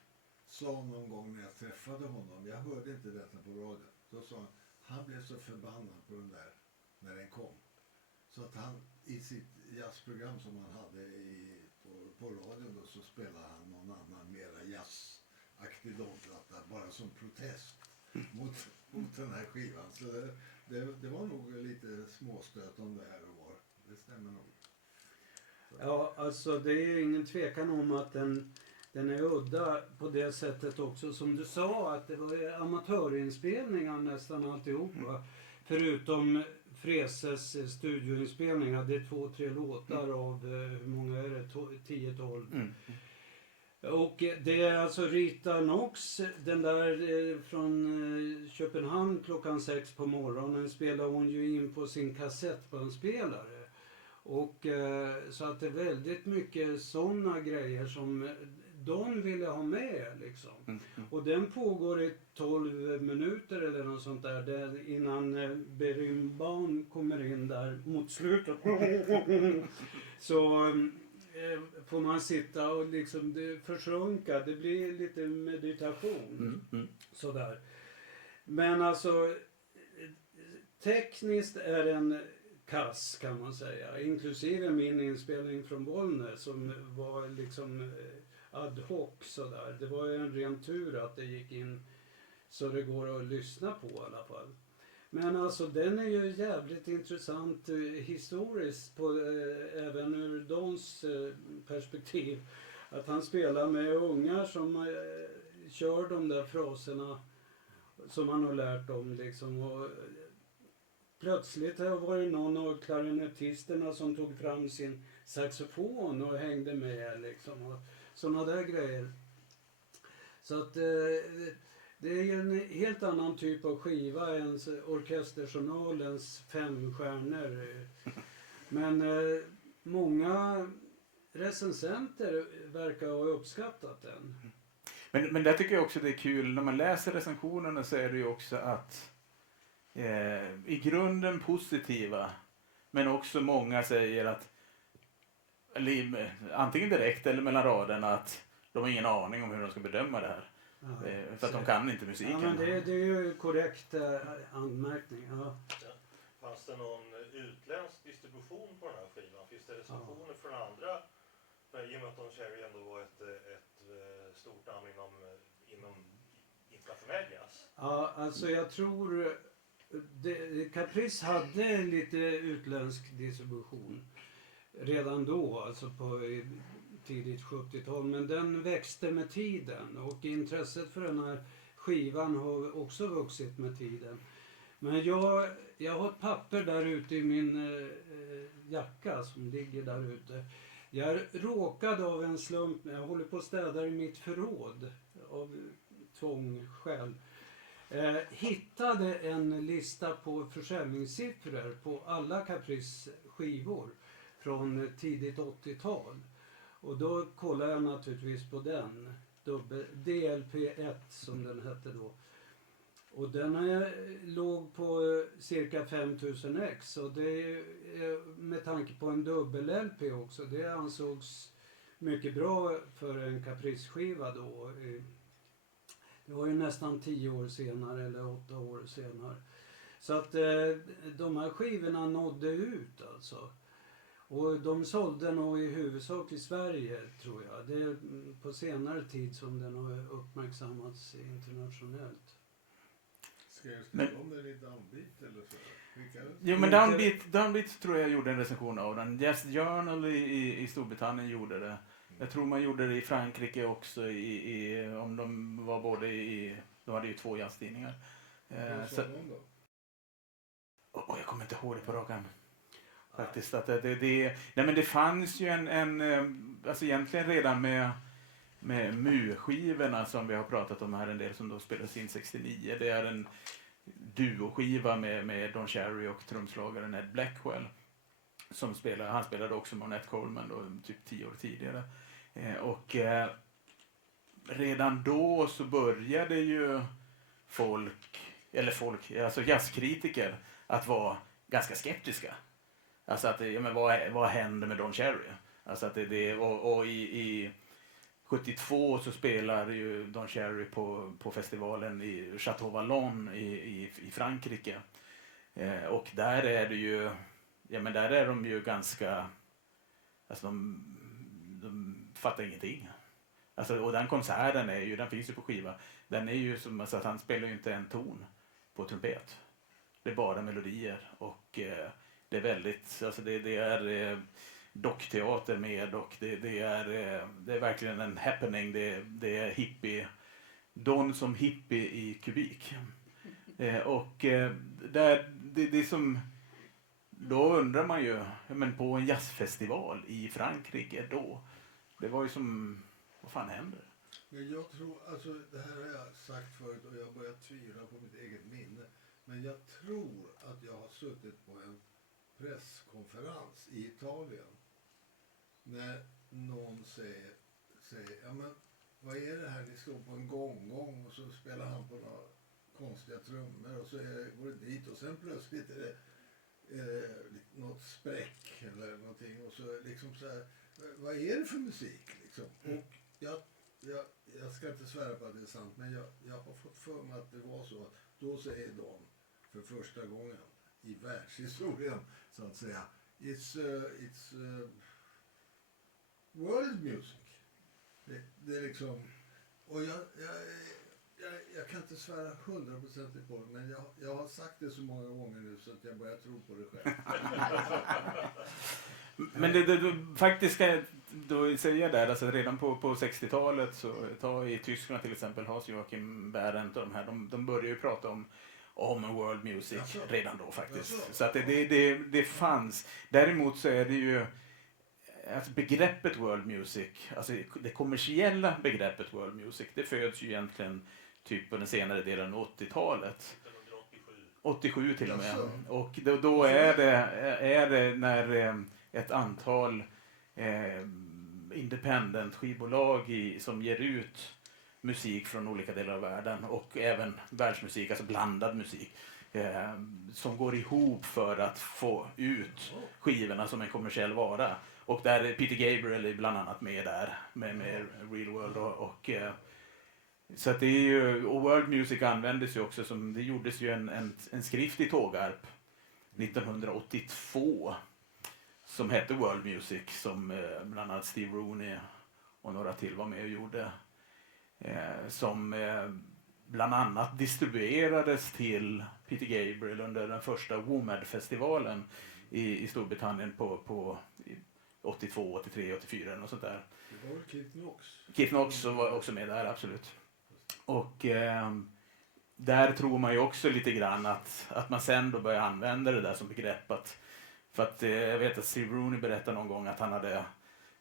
sa någon gång när jag träffade honom, jag hörde inte detta på radion, då sa han blev så förbannad på den där när den kom. Så att han i sitt jazzprogram som han hade på radion då, så spelade han någon annan mera jazzaktig domplatta bara som protest mot den här skivan. Så det var nog lite småstötande här och var. Det stämmer nog. Ja, alltså det är ingen tvekan om att den är udda på det sättet också. Som du sa, att det var amatörinspelningar nästan alltihopa. Förutom Freses studioinspelningar. Det är 2-3 låtar av, hur många är det? 10-12. Och det är alltså Rita Knox, den där från Köpenhamn klockan 6 på morgonen spelar hon ju in på sin kassettbandspelare. Och så att det är väldigt mycket sådana grejer som de ville ha med liksom. Och den pågår i 12 minuter eller något sånt där innan Berimban kommer in där mot slutet. Så får man sitta och liksom försjunka, det blir lite meditation. Sådär. Men alltså tekniskt är den kass kan man säga, inklusive min inspelning från Bollnäs som var liksom ad hoc sådär. Det var ju en ren tur att det gick in så det går att lyssna på i alla fall. Men alltså den är ju jävligt intressant historiskt på, även ur Dons perspektiv. Att han spelar med ungar som kör de där fraserna som han har lärt dem liksom. Och plötsligt var det någon av klarinettisterna som tog fram sin saxofon och hängde med liksom. Och sådana där grejer. Så att det är ju en helt annan typ av skiva än Orkesterjournalens 5 stjärnor. Men många recensenter verkar ha uppskattat den. Men där tycker jag också det är kul, när man läser recensionerna så är det ju också att i grunden positiva, men också många säger att, eller, antingen direkt eller mellan raderna, att de har ingen aning om hur de ska bedöma det här. Ja. För att de kan inte musiken. Ja, men det är ju korrekt anmärkning. Ja. Fanns det någon utländsk distribution på den här skivan? Finns det recensioner från andra? För i och med att Don Cherry ändå var ett stort namn inom internationell jazz. Ja, alltså jag tror Caprice hade lite utländsk distribution redan då, alltså på tidigt 70-tal, men den växte med tiden och intresset för den här skivan har också vuxit med tiden. Men jag har ett papper där ute i min jacka som ligger där ute. Jag råkade av en slump, jag håller på att städa i mitt förråd av tvångskäl, hittade en lista på försäljningssiffror på alla Caprice skivor från tidigt 80-tal. Och då kollade jag naturligtvis på den, DLP1 som den hette då. Och den låg på cirka 5000 ex, och det är med tanke på en dubbel-LP också. Det ansågs mycket bra för en Caprice-skiva då. Det var ju nästan 10 år senare eller 8 år senare. Så att de här skivorna nådde ut alltså. Och de sålde nog i huvudsak i Sverige, tror jag. Det är på senare tid som den har uppmärksammats internationellt. Skrevs det om det i Downbeat eller så? Jo, men Downbeat tror jag gjorde en recension av den. Jazz Journal i Storbritannien gjorde det. Jag tror man gjorde det i Frankrike också, om de var både de hade ju 2 jazztidningar. Jag kommer inte ihåg det på rak arm. Faktiskt att nej, men det fanns ju alltså egentligen redan med MU-skivorna som vi har pratat om här en del, som då spelades in 69. Det är en duoskiva med Don Cherry och trumslagaren Ed Blackwell. Han spelade också med Ornette Coleman då, typ 10 år tidigare. Och redan då så började ju alltså jazzkritiker att vara ganska skeptiska. Alltså att vad händer med Don Cherry? Alltså att och i 72 så spelar ju Don Cherry på festivalen i Château Vallon i Frankrike. Och där är det ju, där är de ju ganska, alltså de fattar ingenting. Alltså, och den konserten den finns ju på skiva. Den är ju som, alltså, att han spelar ju inte en ton på trumpet. Det är bara melodier och det är väldigt, alltså det är dockteater med, och det är verkligen en happening. Det är hippie, Don som hippie i kubik. Och det är som, då undrar man ju, men på en jazzfestival i Frankrike då, det var ju som, vad fan händer? Men jag tror, alltså det här har jag sagt förut och jag börjar tvivla på mitt eget minne. Men jag tror att jag har suttit på en presskonferens i Italien när någon säger ja men vad är det här, ni står på en gånggång och så spelar han på några konstiga trummor och så går det dit och sen plötsligt är det något spräck eller någonting och så liksom så här, vad är det för musik liksom? Och jag ska inte svära på att det är sant, men jag har fått för mig att det var så att då säger de för första gången i världshistorien så att säga, it's world music. Det är liksom, och jag kan inte svära 100% på det, men jag har sagt det så många gånger nu så att jag börjar tro på det själv. Men det faktiskt ska jag då säga där, alltså redan på 60-talet, så i Tyskland till exempel, Hans-Joachim Behrendt och de här, de började ju prata om world music redan då faktiskt. Så att det fanns. Däremot så är det ju, alltså begreppet world music, alltså det kommersiella begreppet world music, det föds ju egentligen typ på den senare delen av 80-talet. 87 till och med. Och då är det när ett antal independent skivbolag som ger ut musik från olika delar av världen och även världsmusik, alltså blandad musik. Som går ihop för att få ut skivorna som en kommersiell vara. Och där är Peter Gabriel är bland annat med där med Real World så att det är ju, och World Music användes ju också som, det gjordes ju en skrift i Tågarp 1982 som hette World Music som bland annat Steve Rooney och några till var med och gjorde. Som bland annat distribuerades till Peter Gabriel under den första WOMAD-festivalen i Storbritannien på 82, 83, 84 och sånt där. Det var väl Keith Knox? Keith Knox var också med där, absolut. Och där tror man ju också lite grann att man sen då börjar använda det där som begrepp. För att jag vet att Steve Rooney berättade någon gång att han hade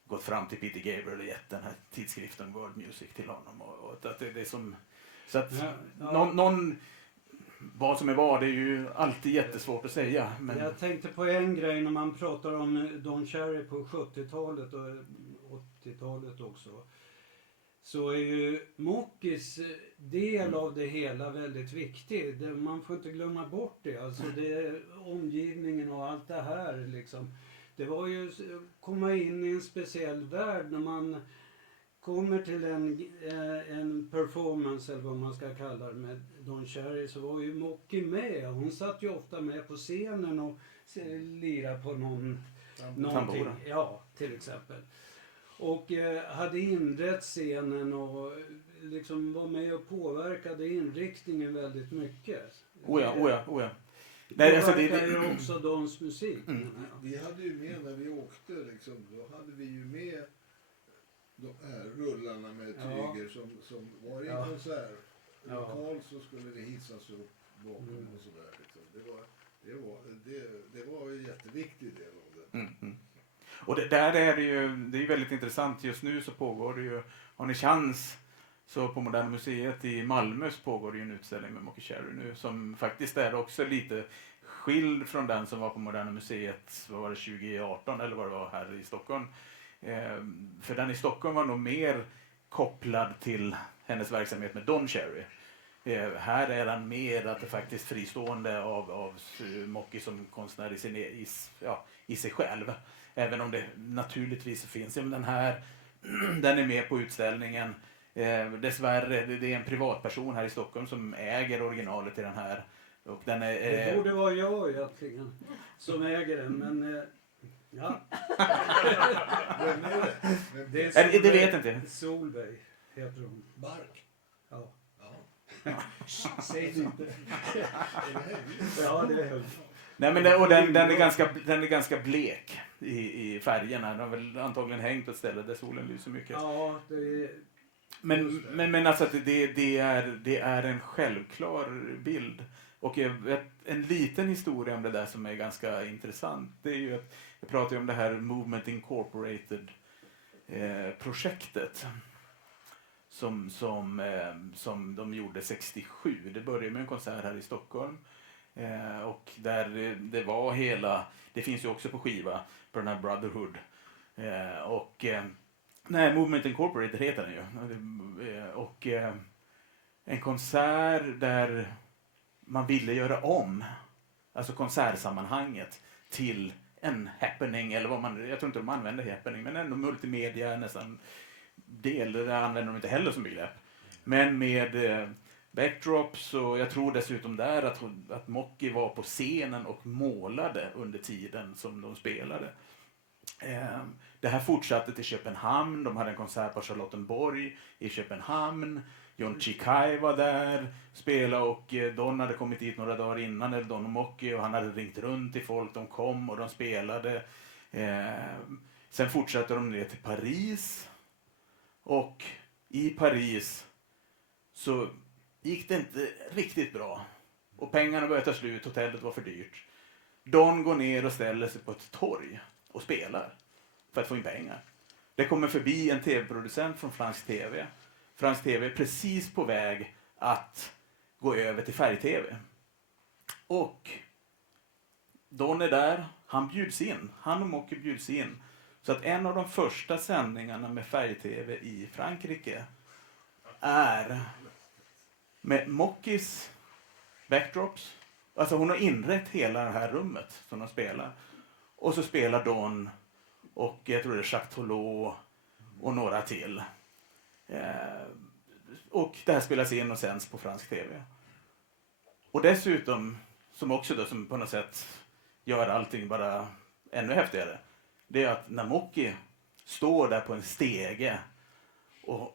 gått fram till Peter Gabriel och gett den här tidskriften World Music till honom. Och att det är som... Så att någon... Vad som är vad, det är ju alltid jättesvårt att säga. Men... Jag tänkte på en grej när man pratar om Don Cherry på 70-talet och 80-talet också. Så är ju Mockis del av det hela väldigt viktig. Man får inte glömma bort det. Alltså det omgivningen och allt det här liksom. Det var ju komma in i en speciell värld när man kommer till en performance eller vad man ska kalla det med Don Cherry, så var ju Mocky med. Hon satt ju ofta med på scenen och lirade på någonting. Ja, till exempel. Och hade inrett scenen och liksom var med och påverkade inriktningen väldigt mycket. Oh ja. Nej, alltså det ju också Dons musik. Vi hade ju med när vi åkte liksom, då hade vi ju med de här rullarna med tyger som var i en konsertlokal så skulle det hissas upp bakom och sådär. Liksom. Det var en jätteviktig del av det. Och där är det är väldigt intressant. Just nu så pågår det ju, har ni chans så på Moderna Museet i Malmö så pågår det ju en utställning med Mocky Cherry nu som faktiskt är också lite skild från den som var på Moderna Museet, vad var det, 2018 eller vad det var här i Stockholm. För den i Stockholm var nog mer kopplad till hennes verksamhet med Don Cherry. Här är han mer att det faktiskt fristående av Mocky som konstnär i sig själv. Även om det naturligtvis finns. Den här, den är med på utställningen. Dessvärre, det är en privatperson här i Stockholm som äger originalet i den här. Och den är, det borde vara jag egentligen som äger den, men ja. Vem är det? Det är Solveig, det vet inte. Solveig heter hon. Bark? Ja. Ja. Säg inte. Ja, det är högt. Nej, men den är ganska blek i färgerna. Den har väl antagligen hängt på ett ställe där solen lyser mycket. Ja, det är... Men alltså att det är en självklar bild. Och en liten historia om det där som är ganska intressant. Det är ju att jag pratar ju om det här Movement Incorporated projektet. Som de gjorde 67. Det började med en konsert här i Stockholm. Och där det var det finns ju också på skiva på den här Brotherhood. Movement Incorporated heter den ju. Och en konsert där man ville göra om, alltså konsertsammanhanget till en happening, eller vad jag tror inte de använder happening, men ändå multimedia nästan del, det använder de inte heller som begrepp. Men med backdrops, och jag tror dessutom där att Mocky var på scenen och målade under tiden som de spelade. Det här fortsatte till Köpenhamn. De hade en konsert på Charlottenborg i Köpenhamn. John Chikai var där, spelade, och Don hade kommit dit några dagar innan, eller Don och Mocky, och han hade ringt runt till folk. De kom och de spelade. Sen fortsatte de ner till Paris. Och i Paris så gick det inte riktigt bra. Och pengarna började ta slut, hotellet var för dyrt. Don går ner och ställer sig på ett torg och spelar för att få in pengar. Det kommer förbi en tv-producent från Fransk TV. Fransk TV är precis på väg att gå över till färg-tv. Och Don är där, han bjuds in. Han och Mocky bjuds in. Så att en av de första sändningarna med färg-tv i Frankrike är med Mockis backdrops. Alltså hon har inrett hela det här rummet som de spelar. Och så spelar Don och jag tror det är Jacques Tolot och några till. Och det här spelas in och sänds på fransk tv. Och dessutom, som också då, som på något sätt gör allting bara ännu häftigare, det är att när Mocki står där på en stege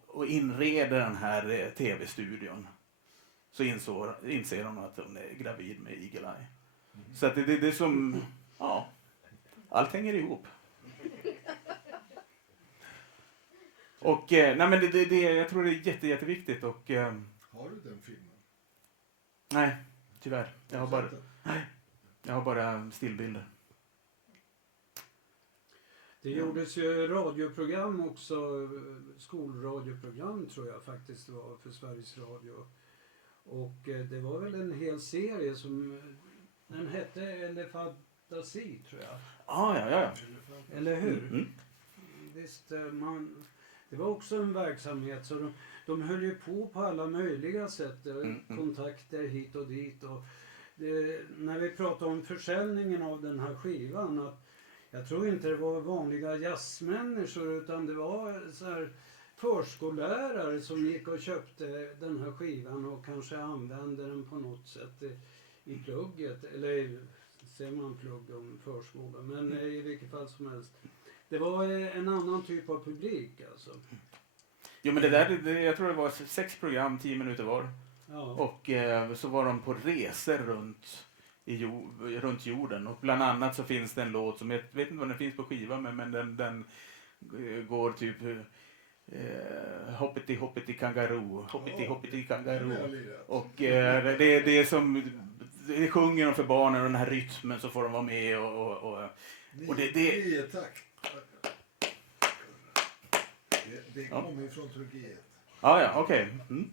och inreder den här tv-studion, så inser hon att hon är gravid med Eagle Eye. Så att det är som, ja, allt hänger ihop. Och nej, men jag tror det är jätteviktigt. Och Har du den filmen? nej, tyvärr. Jag har bara stillbilder. Det gjordes ju radioprogram också, skolradioprogram tror jag faktiskt det var för Sveriges Radio. Och det var väl en hel serie som, den hette Elefantasi tror jag. Ja. Eller hur? Mm. Visst, det var också en verksamhet så de höll ju på alla möjliga sätt. Kontakter hit och dit. Och när vi pratade om försäljningen av den här skivan, att jag tror inte det var vanliga jazzmänniskor utan det var så här förskollärare som gick och köpte den här skivan och kanske använde den på något sätt i plugget. Eller ser man plugg om förskolan, men i vilket fall som helst. Det var en annan typ av publik alltså. Jo, men det där, jag tror det var 6 program, 10 minuter var. Ja. Och så var de på resor runt jorden. Och bland annat så finns det en låt som, jag vet inte vad den finns på skivan, men den går typ hoppity hoppity kangaroo, hoppity hoppity kangaroo. Och det är som, det sjunger de för barnen och den här rytmen så får de vara med och det tack. Det kommer ju från Turkiet. Ja, okej. Mm.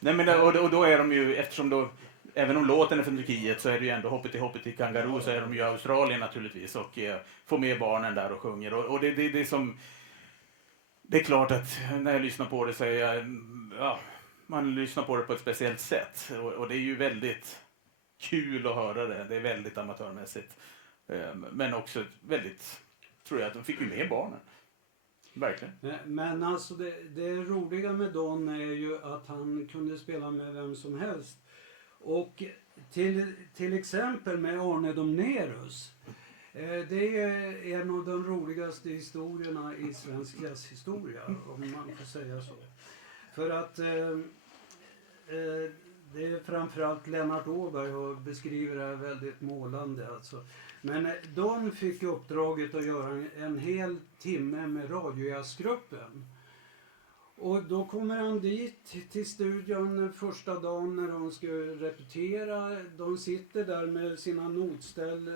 Nej, men och då är de ju, eftersom då, även om låten är från Turkiet så är det ju ändå hoppity kangaroo, så är de ju i Australien naturligtvis och får med barnen där och sjunger. Och det är som, det är klart att när jag lyssnar på det så är jag, ja, man lyssnar på det på ett speciellt sätt. Och det är ju väldigt kul att höra det. Det är väldigt amatörmässigt. Men också väldigt, tror jag att de fick ju med barnen. Verkligen. Men alltså det roliga med Don är ju att han kunde spela med vem som helst. Och till exempel med Arne Domnerus. Det är en av de roligaste historierna i svensk jazzhistoria, om man får säga så. För att det är framförallt Lennart Åberg och beskriver det här väldigt målande alltså. Men de fick uppdraget att göra en hel timme med radiojazzgruppen. Och då kommer han dit till studion första dagen när de ska repetera. De sitter där med sina notställ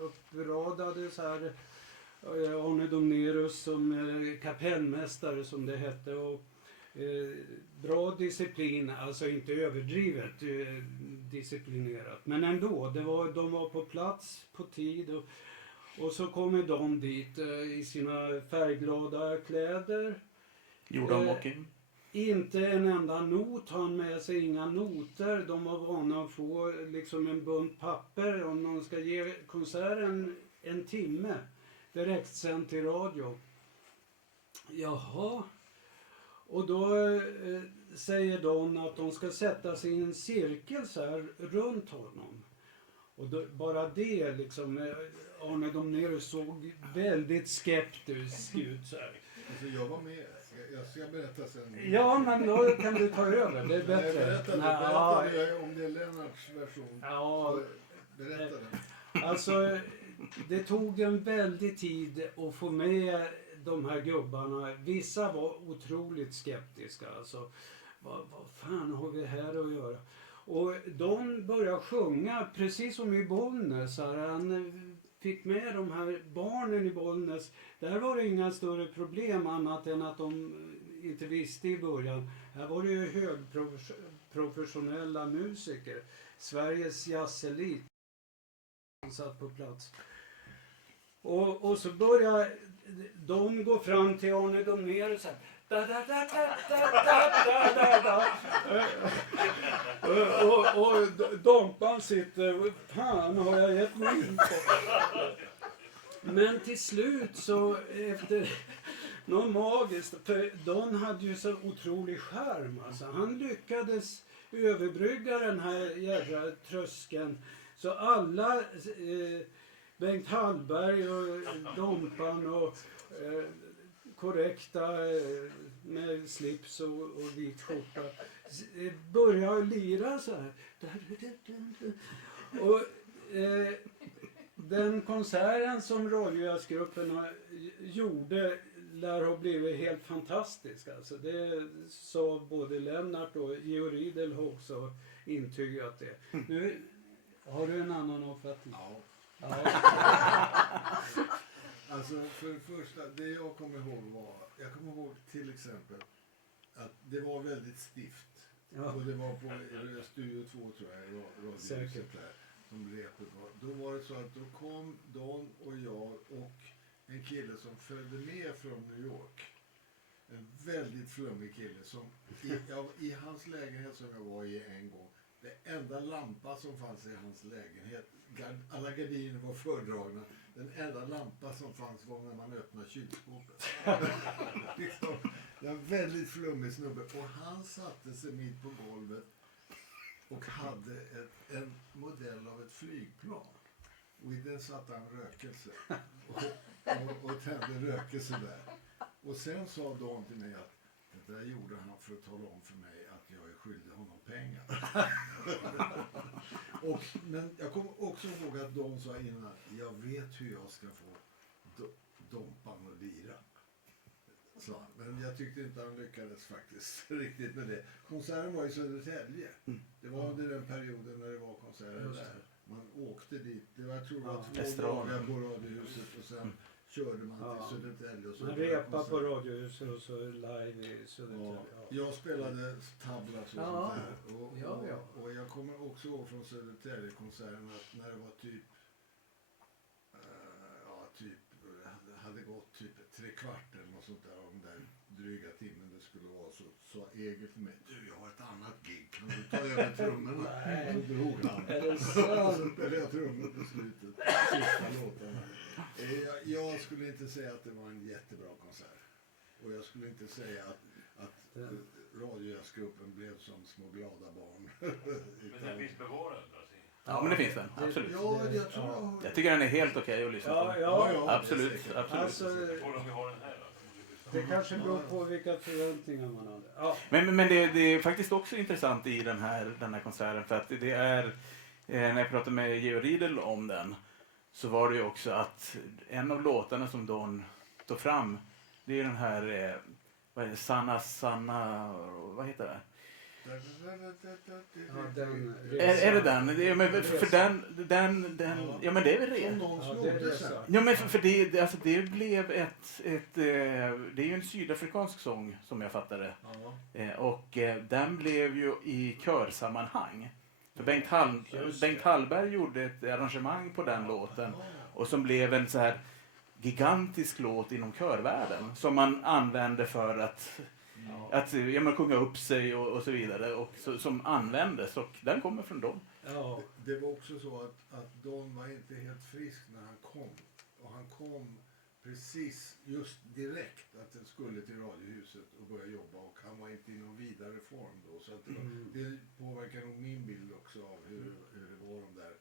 uppradade så här. Arne Domnerus som kapellmästare som det hette. Och bra disciplin, alltså inte överdrivet disciplinerat. Men ändå, de var på plats på tid och så kommer de dit i sina färgglada kläder. Gjorde de Mocki? Inte en enda not, har han med sig inga noter. De var vana att få liksom en bunt papper om de ska ge konserten en timme direkt sänd till radio. Jaha. Och då säger de att de ska sätta sig i en cirkel så här runt honom. Och då, bara det liksom, Arne Domnerus såg väldigt skeptisk ut så här. Alltså jag var med, jag ska berätta sen. Ja, men då kan du ta över, det är bättre. Berätta om det är Lennarts version. Ja, Berätta den. alltså det tog en väldig tid att få med de här gubbarna. Vissa var otroligt skeptiska. Alltså, vad fan har vi här att göra? Och de började sjunga precis som i Bollnäs. Han fick med de här barnen i Bollnäs. Där var det inga större problem annat än att de inte visste i början. Här var det ju högprofessionella musiker. Sveriges jazzelit satt på plats. Och så började de gå fram till Arne Domnerus och säga: Och Dompan sitter, fan har jag gett mig in på? Men till slut så efter något magiskt, för Don hade ju så otrolig charm alltså. Han lyckades överbrygga den här jädra tröskeln. Så alla, Bengt Hallberg och Dompan och korrekta med slips och vit skjorta började lira så här. Och den konserten som Radiojazzgruppen gjorde lär ha blivit helt fantastisk. Alltså det sa både Lennart och Georg Riedel har också intygat det. Nu har du en annan uppfattning. Ja. Ja. Alltså för det första, det jag kommer ihåg till exempel att det var väldigt stift. Ja. Och det var på Studio 2 tror jag, radiohuset där, som repet var. Då var det så att då kom Don och jag och en kille som följde med från New York. En väldigt flummig kille som i hans lägenhet som jag var i en gång. Det enda lampa som fanns i hans lägenhet, alla gardiner var fördragna. Den enda lampa som fanns var när man öppnade kylskåpet. Liksom, det var en väldigt flummig snubbe. Och han satte sig mitt på golvet och hade en modell av ett flygplan. Och i den satte han rökelse. Och tände rökelse där. Och sen sa Don till mig att det där gjorde han för att tala om för mig att jag är skyldig honom pengar. Men jag kommer också ihåg att Don sa innan, jag vet hur jag ska få Dompan att lira. Så, men jag tyckte inte han lyckades faktiskt riktigt med det. Konserten var i Södertälje. Det var under den perioden när det var konserter där. Man åkte dit. Jag tror det var 2 dagar på Radiohuset och sen körde man till Södertälje. Och så man repade på Radiohuset och så live i Södertälje. Ja. Jag spelade tablas och sånt där. Och jag kommer också ihåg från Södertälje-konserten att när det var typ hade gått typ 3/4 eller något sånt där, om den där dryga timmen det skulle vara, så sa Egil till mig, du jag har ett annat gig, kan du ta över trummorna? Så drog han. Så spelade jag trummor på slutet, sista låtarna. Jag skulle inte säga att det var en jättebra konsert. Och jag skulle inte säga att Radiojazzgruppen blev som små glada barn. Men den finns bevarad alltså? Ja, men det finns den. Absolut. Ja, jag tror Jag tycker den är helt okej att lyssna på. Ja. Absolut. Alltså, Får vi ha den här då? det kanske beror på vilka förväntningar man hade. Ja. Men det är faktiskt också intressant i den här konserten, för att det är, när jag pratade med Georg Riedel om den, så var det ju också att en av låtarna som Don tog fram, det är den här, vad är det, Sanna, vad heter det? Är det den? Ja, men för den ja men det är väl det. Ja men för det, alltså det blev det är ju en sydafrikansk sång som jag fattade. Och den blev ju i körsammanhang. För Bengt Hallberg gjorde ett arrangemang på den låten och som blev en så här gigantisk låt inom körvärlden som man använde för att sjunga upp sig och så vidare, och som användes, och den kommer från Don. Ja. Det var också så att Don var inte helt frisk när han kom. Och han kom precis just direkt att den skulle till Radiohuset och börja jobba, och han var inte i någon vidare form då. Så att det påverkar nog min bild också av hur det var de där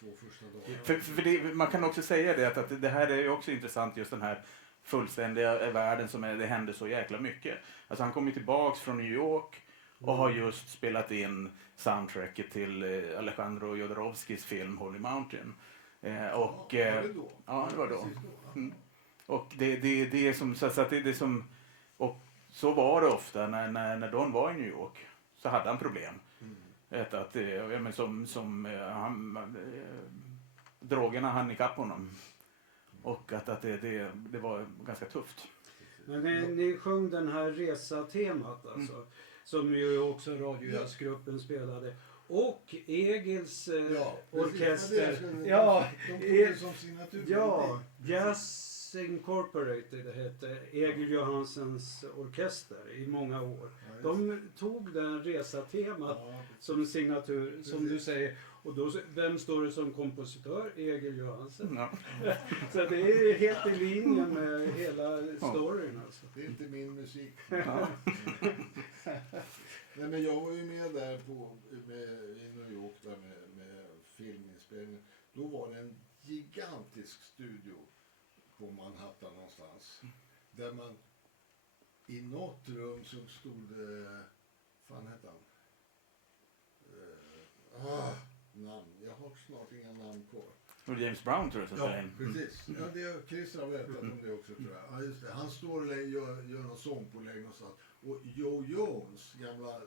2 första dagarna. För det, man kan också säga det att det här är ju också intressant, just den här fullständiga världen som det hände så jäkla mycket. Alltså han kom ju tillbaks från New York och har just spelat in soundtracket till Alejandro Jodorowskis film Holy Mountain. Var det då? Ja, det var då. Och det som så att det som, och så var det ofta när Don var i New York, så hade han problem. Drogerna hann ikapp honom. Och att det var ganska tufft. Men ni sjöng den här resa-temat alltså, som ju också Radiojazzgruppen spelade. Och Egils orkester. De tog det som signatur. Jazz Jazz Incorporated hette Egil Johansens orkester i många år. Ja, just De tog den resatemat Ja, som signatur, som Precis. du säger. Och då, vem står det som kompositör? Egil Johansen. Ja. Så det är helt i linje med hela storyn alltså. det är inte min musik. Ja. Nej, men jag var ju med där i New York där med filminspelningen. Då var det en gigantisk studio på Manhattan någonstans. Där man i något rum så stod det, fan hette han? Namn. Jag har snart inga namn kvar. Och James Brown tror jag som Ja, spelar in. precis. Ja, det Chris har berättat om det också tror jag. Ja, just det. Han står och gör någon sångpålägg någonstans. Och Joe Jones, gamla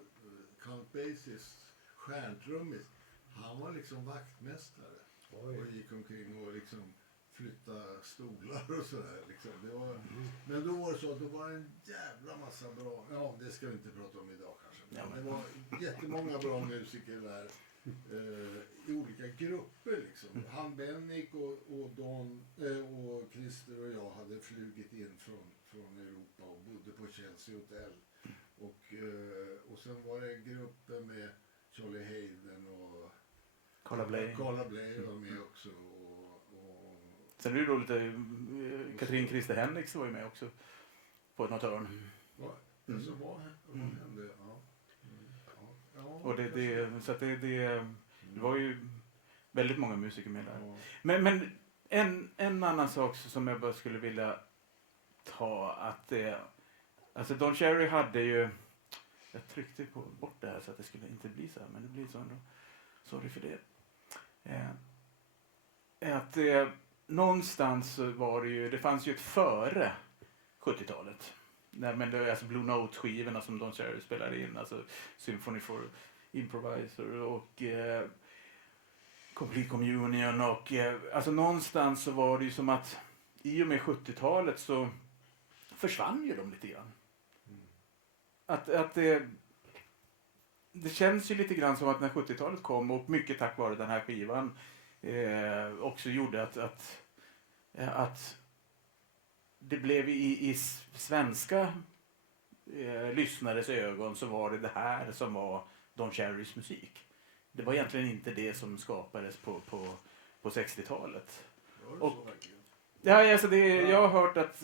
Count Basies stjärntrummis, han var liksom vaktmästare. Och gick omkring och liksom flytta stolar och sådär. Liksom. Men då var det så att det var en jävla massa bra, ja det ska vi inte prata om idag kanske. Men Ja, men. det var jättemånga bra musiker där. I olika grupper liksom. Han Bennick och Don och Christer och jag hade flugit in från Europa och bodde på Chelsea Hotel. Och sen var det grupper med Charlie Hayden och Carla Bley. Carla Bley var med också. Sen är det roligt att Katrin Christer Henriks var ju med också på något hörn. Så vad hände? Ja. Ja, Och så att det var ju väldigt många musiker med där. Ja. Men en annan sak som jag bara skulle vilja ta att alltså Don Cherry hade ju, jag tryckte bort det här så att det skulle inte bli så här, men det blir så ändå. Sorry för det. Någonstans var det ju, det fanns ju ett före 70-talet. Nej, men det är alltså Blue Note-skivorna som Don Cherry spelade in, alltså Symphony for Improviser och Complete Communion och alltså någonstans så var det ju som att i och med 70-talet så försvann ju de lite grann. Att det känns ju lite grann som att när 70-talet kom och mycket tack vare den här skivan också gjorde att det blev i svenska lyssnares ögon så var det här som var Don Cherrys musik. Det var egentligen inte det som skapades på 60-talet. Var det så verkligen? Ja, alltså jag har hört att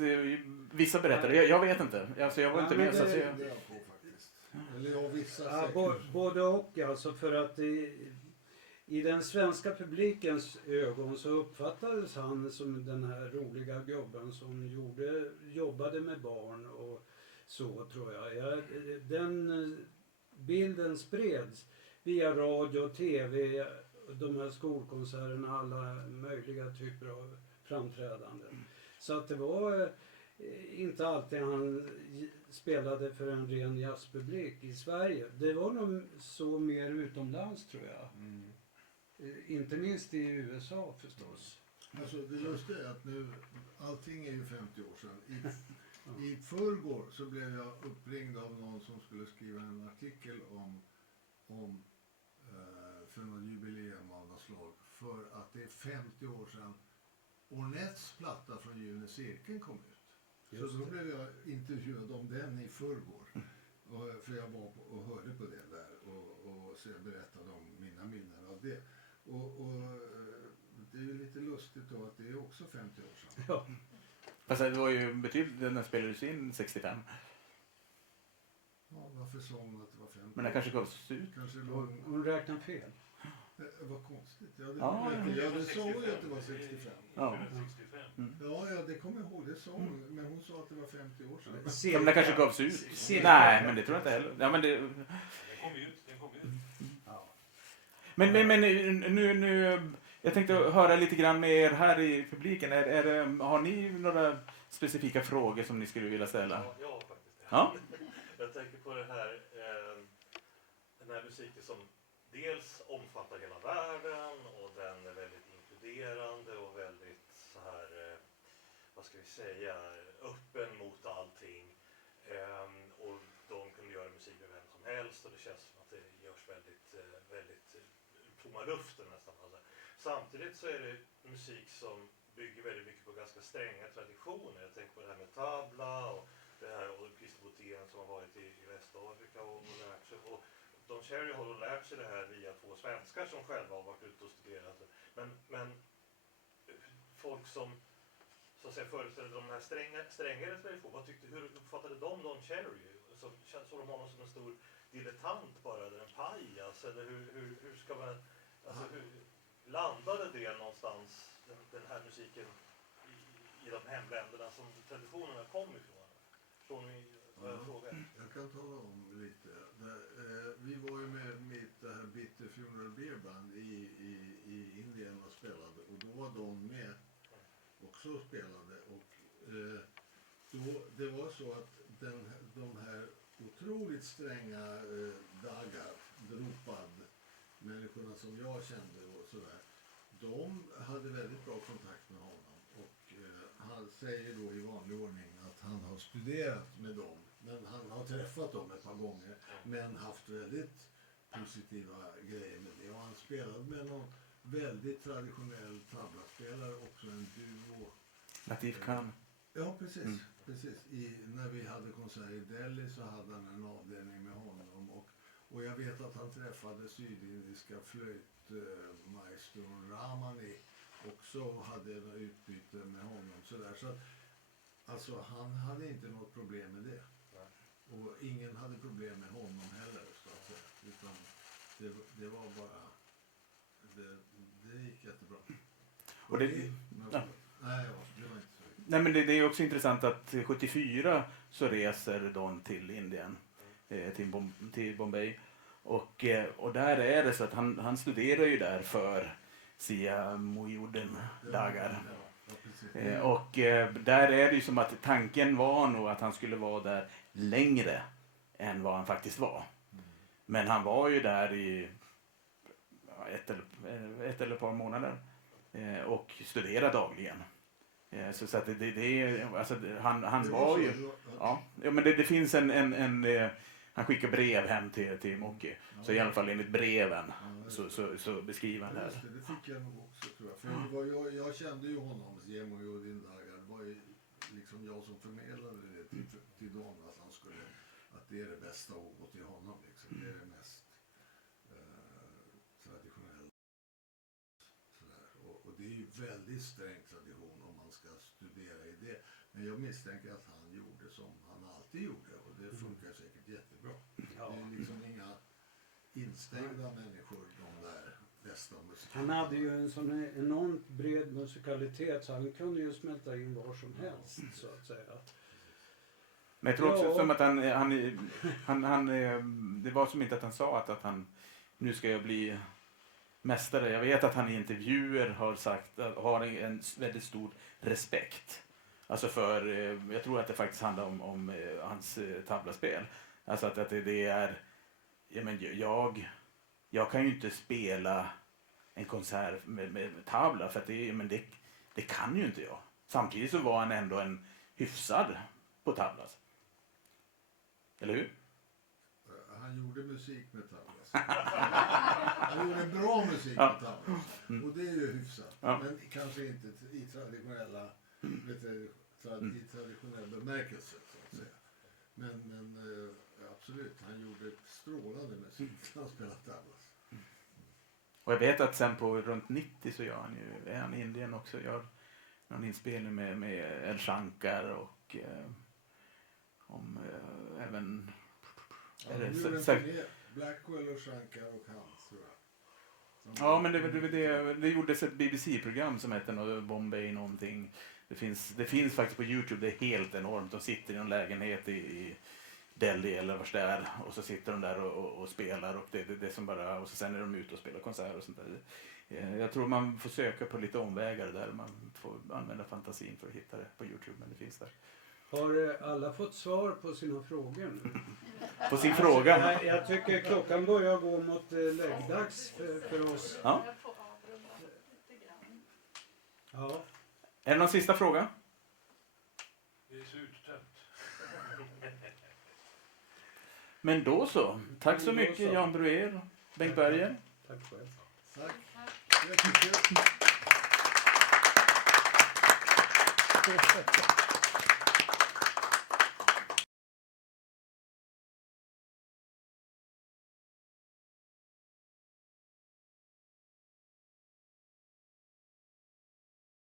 vissa berättade, jag vet inte. Alltså jag var inte Ja, men med. Så att Det jag, är jag på faktiskt. Eller ja, vissa Ja, säkert. både och alltså, för att i den svenska publikens ögon så uppfattades han som den här roliga gubben som jobbade med barn och så tror jag. Den bilden spreds via radio och tv, de här skolkonserterna, alla möjliga typer av framträdanden. Så att det var inte alltid han spelade för en ren jazzpublik i Sverige. Det var nog så mer utomlands tror jag. Inte minst i USA förstås. Alltså det lustiga är att nu, allting är ju 50 år sedan. I förrgår så blev jag uppringd av någon som skulle skriva en artikel om för något jubileum av något slag. För att det är 50 år sedan Ornetts platta från Gyllene Cirkeln kom ut. Så då blev jag intervjuad om den i förrgår. För jag var och hörde på det där och så jag berättade om mina minnen av det. Och det är ju lite lustigt då att det är också 50 år sedan. Ja. fast det var ju betydligt, den spelades in 65. Ja, varför sa hon att det var 50? Men den kanske gavs ut. Kanske Hon räknar fel. vad konstigt. Ja, Ja, det sa hon ju att det var 65. Ja. 65. Ja, det kommer jag ihåg. Det sa hon. Men hon sa att det var 50 år sedan. Som den kanske gavs ut. Cirka. Nej, men det tror jag inte heller. Ja, men det, Den kom ut. men nu jag tänkte höra lite grann med er här i publiken. Har ni några specifika frågor som ni skulle vilja ställa? Ja, jag har faktiskt det. Ja. Jag tänker på det här, den här musiken som dels omfattar hela världen och den är väldigt inkluderande och väldigt så här, vad ska vi säga, öppen mot allting. Och de kunde göra musik med vem som helst och det känns som att det görs väldigt tomma luften nästan. Alltså. Samtidigt så är det musik som bygger väldigt mycket på ganska stränga traditioner. Jag tänker på det här med tabla och det här och Christer Botén som har varit i Västafrika och lärt sig. Och Don Cherry har då lärt sig det här via 2 svenskar som själva har varit ute och studerat. Men folk som så att säga föreställde de här strängare tradition, hur uppfattade de Don Cherry? Såg de honom som en stor dilettant bara, eller en pajas? Eller hur ska man, alltså hur landade det någonstans, den här musiken i de hemländerna som traditionerna kom ifrån? Förstår ni vad jag frågar? Jag kan tala om lite. Vi var ju med mitt det här Bitter Funeral Beer Band i Indien och spelade, och då var de med också och spelade, och då, det var så att de här otroligt stränga dagar, Drupad, människorna som jag kände och sådär, de hade väldigt bra kontakt med honom, och han säger då i vanlig ordning att han har studerat med dem, men han har träffat dem ett par gånger, men haft väldigt positiva grejer med det, och han spelade med någon väldigt traditionell tablaspelare, också en duo. Latif Khan. Ja, precis. Precis. När vi hade konsert i Delhi så hade han en avdelning med honom, och jag vet att han träffade sydindiska flöjtmaestron Ramani också, och hade ett utbyte med honom. Så att, alltså, han hade inte något problem med det. Och ingen hade problem med honom heller, så att säga. Utan det var bara... Det gick jättebra. Och det, ja. Nej, det var inte så. Nej, men det är också intressant att 74 så reser Don till Indien, till Bombay. Och där är det så att han studerar ju där för Sia Muhyiddin dagar. Och där är det ju som att tanken var nog att han skulle vara där längre än vad han faktiskt var. Men han var ju där i ett eller ett par månader och studerade dagligen. Så att alltså, han var ju... Ja, men det finns han skickar brev hem till Moki. Så i alla fall enligt breven så beskriver han det här. Det fick jag nog också, tror jag. För jag kände ju honom, Jemo och din dagar. Det var ju liksom jag som förmedlade det till Don, att det är det bästa att gå till honom. Liksom. Det är det mest traditionella. Och det är ju väldigt sträng tradition om man ska studera i det. Men jag misstänker att han gjorde som han alltid gjorde, och det funkar säkert jättebra. Ja. Det är liksom inga instängda människor, de där bästa musikerna. Han hade ju en sån enormt bred musikalitet, så han kunde ju smälta in var som helst, så att säga. Men jag tror också som att han det var som inte att han sa att han nu ska jag bli mästare. Jag vet att han i intervjuer har sagt att har en väldigt stor respekt. Alltså för, jag tror att det faktiskt handlar om hans tablaspel. Alltså att det är, jag kan ju inte spela en konsert med tabla, för att det kan ju inte jag. Samtidigt så var han ändå en hyfsad på tablas. Eller hur? Han gjorde musik med tablas. Han gjorde bra musik med tablas. Och det är ju hyfsat. Ja. Men kanske inte i traditionella i traditionell bemärkelse, så att säga. Men absolut, han gjorde strålande musik när han spelade tablas. Och jag vet att sen på runt 90 så är han i Indien också, gör någon inspelning med El Shankar och även Blackwell och Shankar och hans, tror jag. Ja, men det gjordes ett BBC-program som heter Bombay någonting. Det finns faktiskt på YouTube, det är helt enormt. De sitter i en lägenhet i Delhi eller vars det är, och så sitter de där och spelar, och det som bara, och så sen är de ute och spelar konserter och sånt där. Jag tror man får söka på lite omvägar där, man får använda fantasin för att hitta det på YouTube, men det finns där. Har alla fått svar på sina frågor nu? På sin fråga? Jag tycker klockan börjar gå mot läggdags för oss. Ja. Ja. Är det någon sista fråga? Det är så uttömt. Men då så. Tack så mycket Jan Bruer, Bengt Berger. Tack själv. Tack. Jättekul.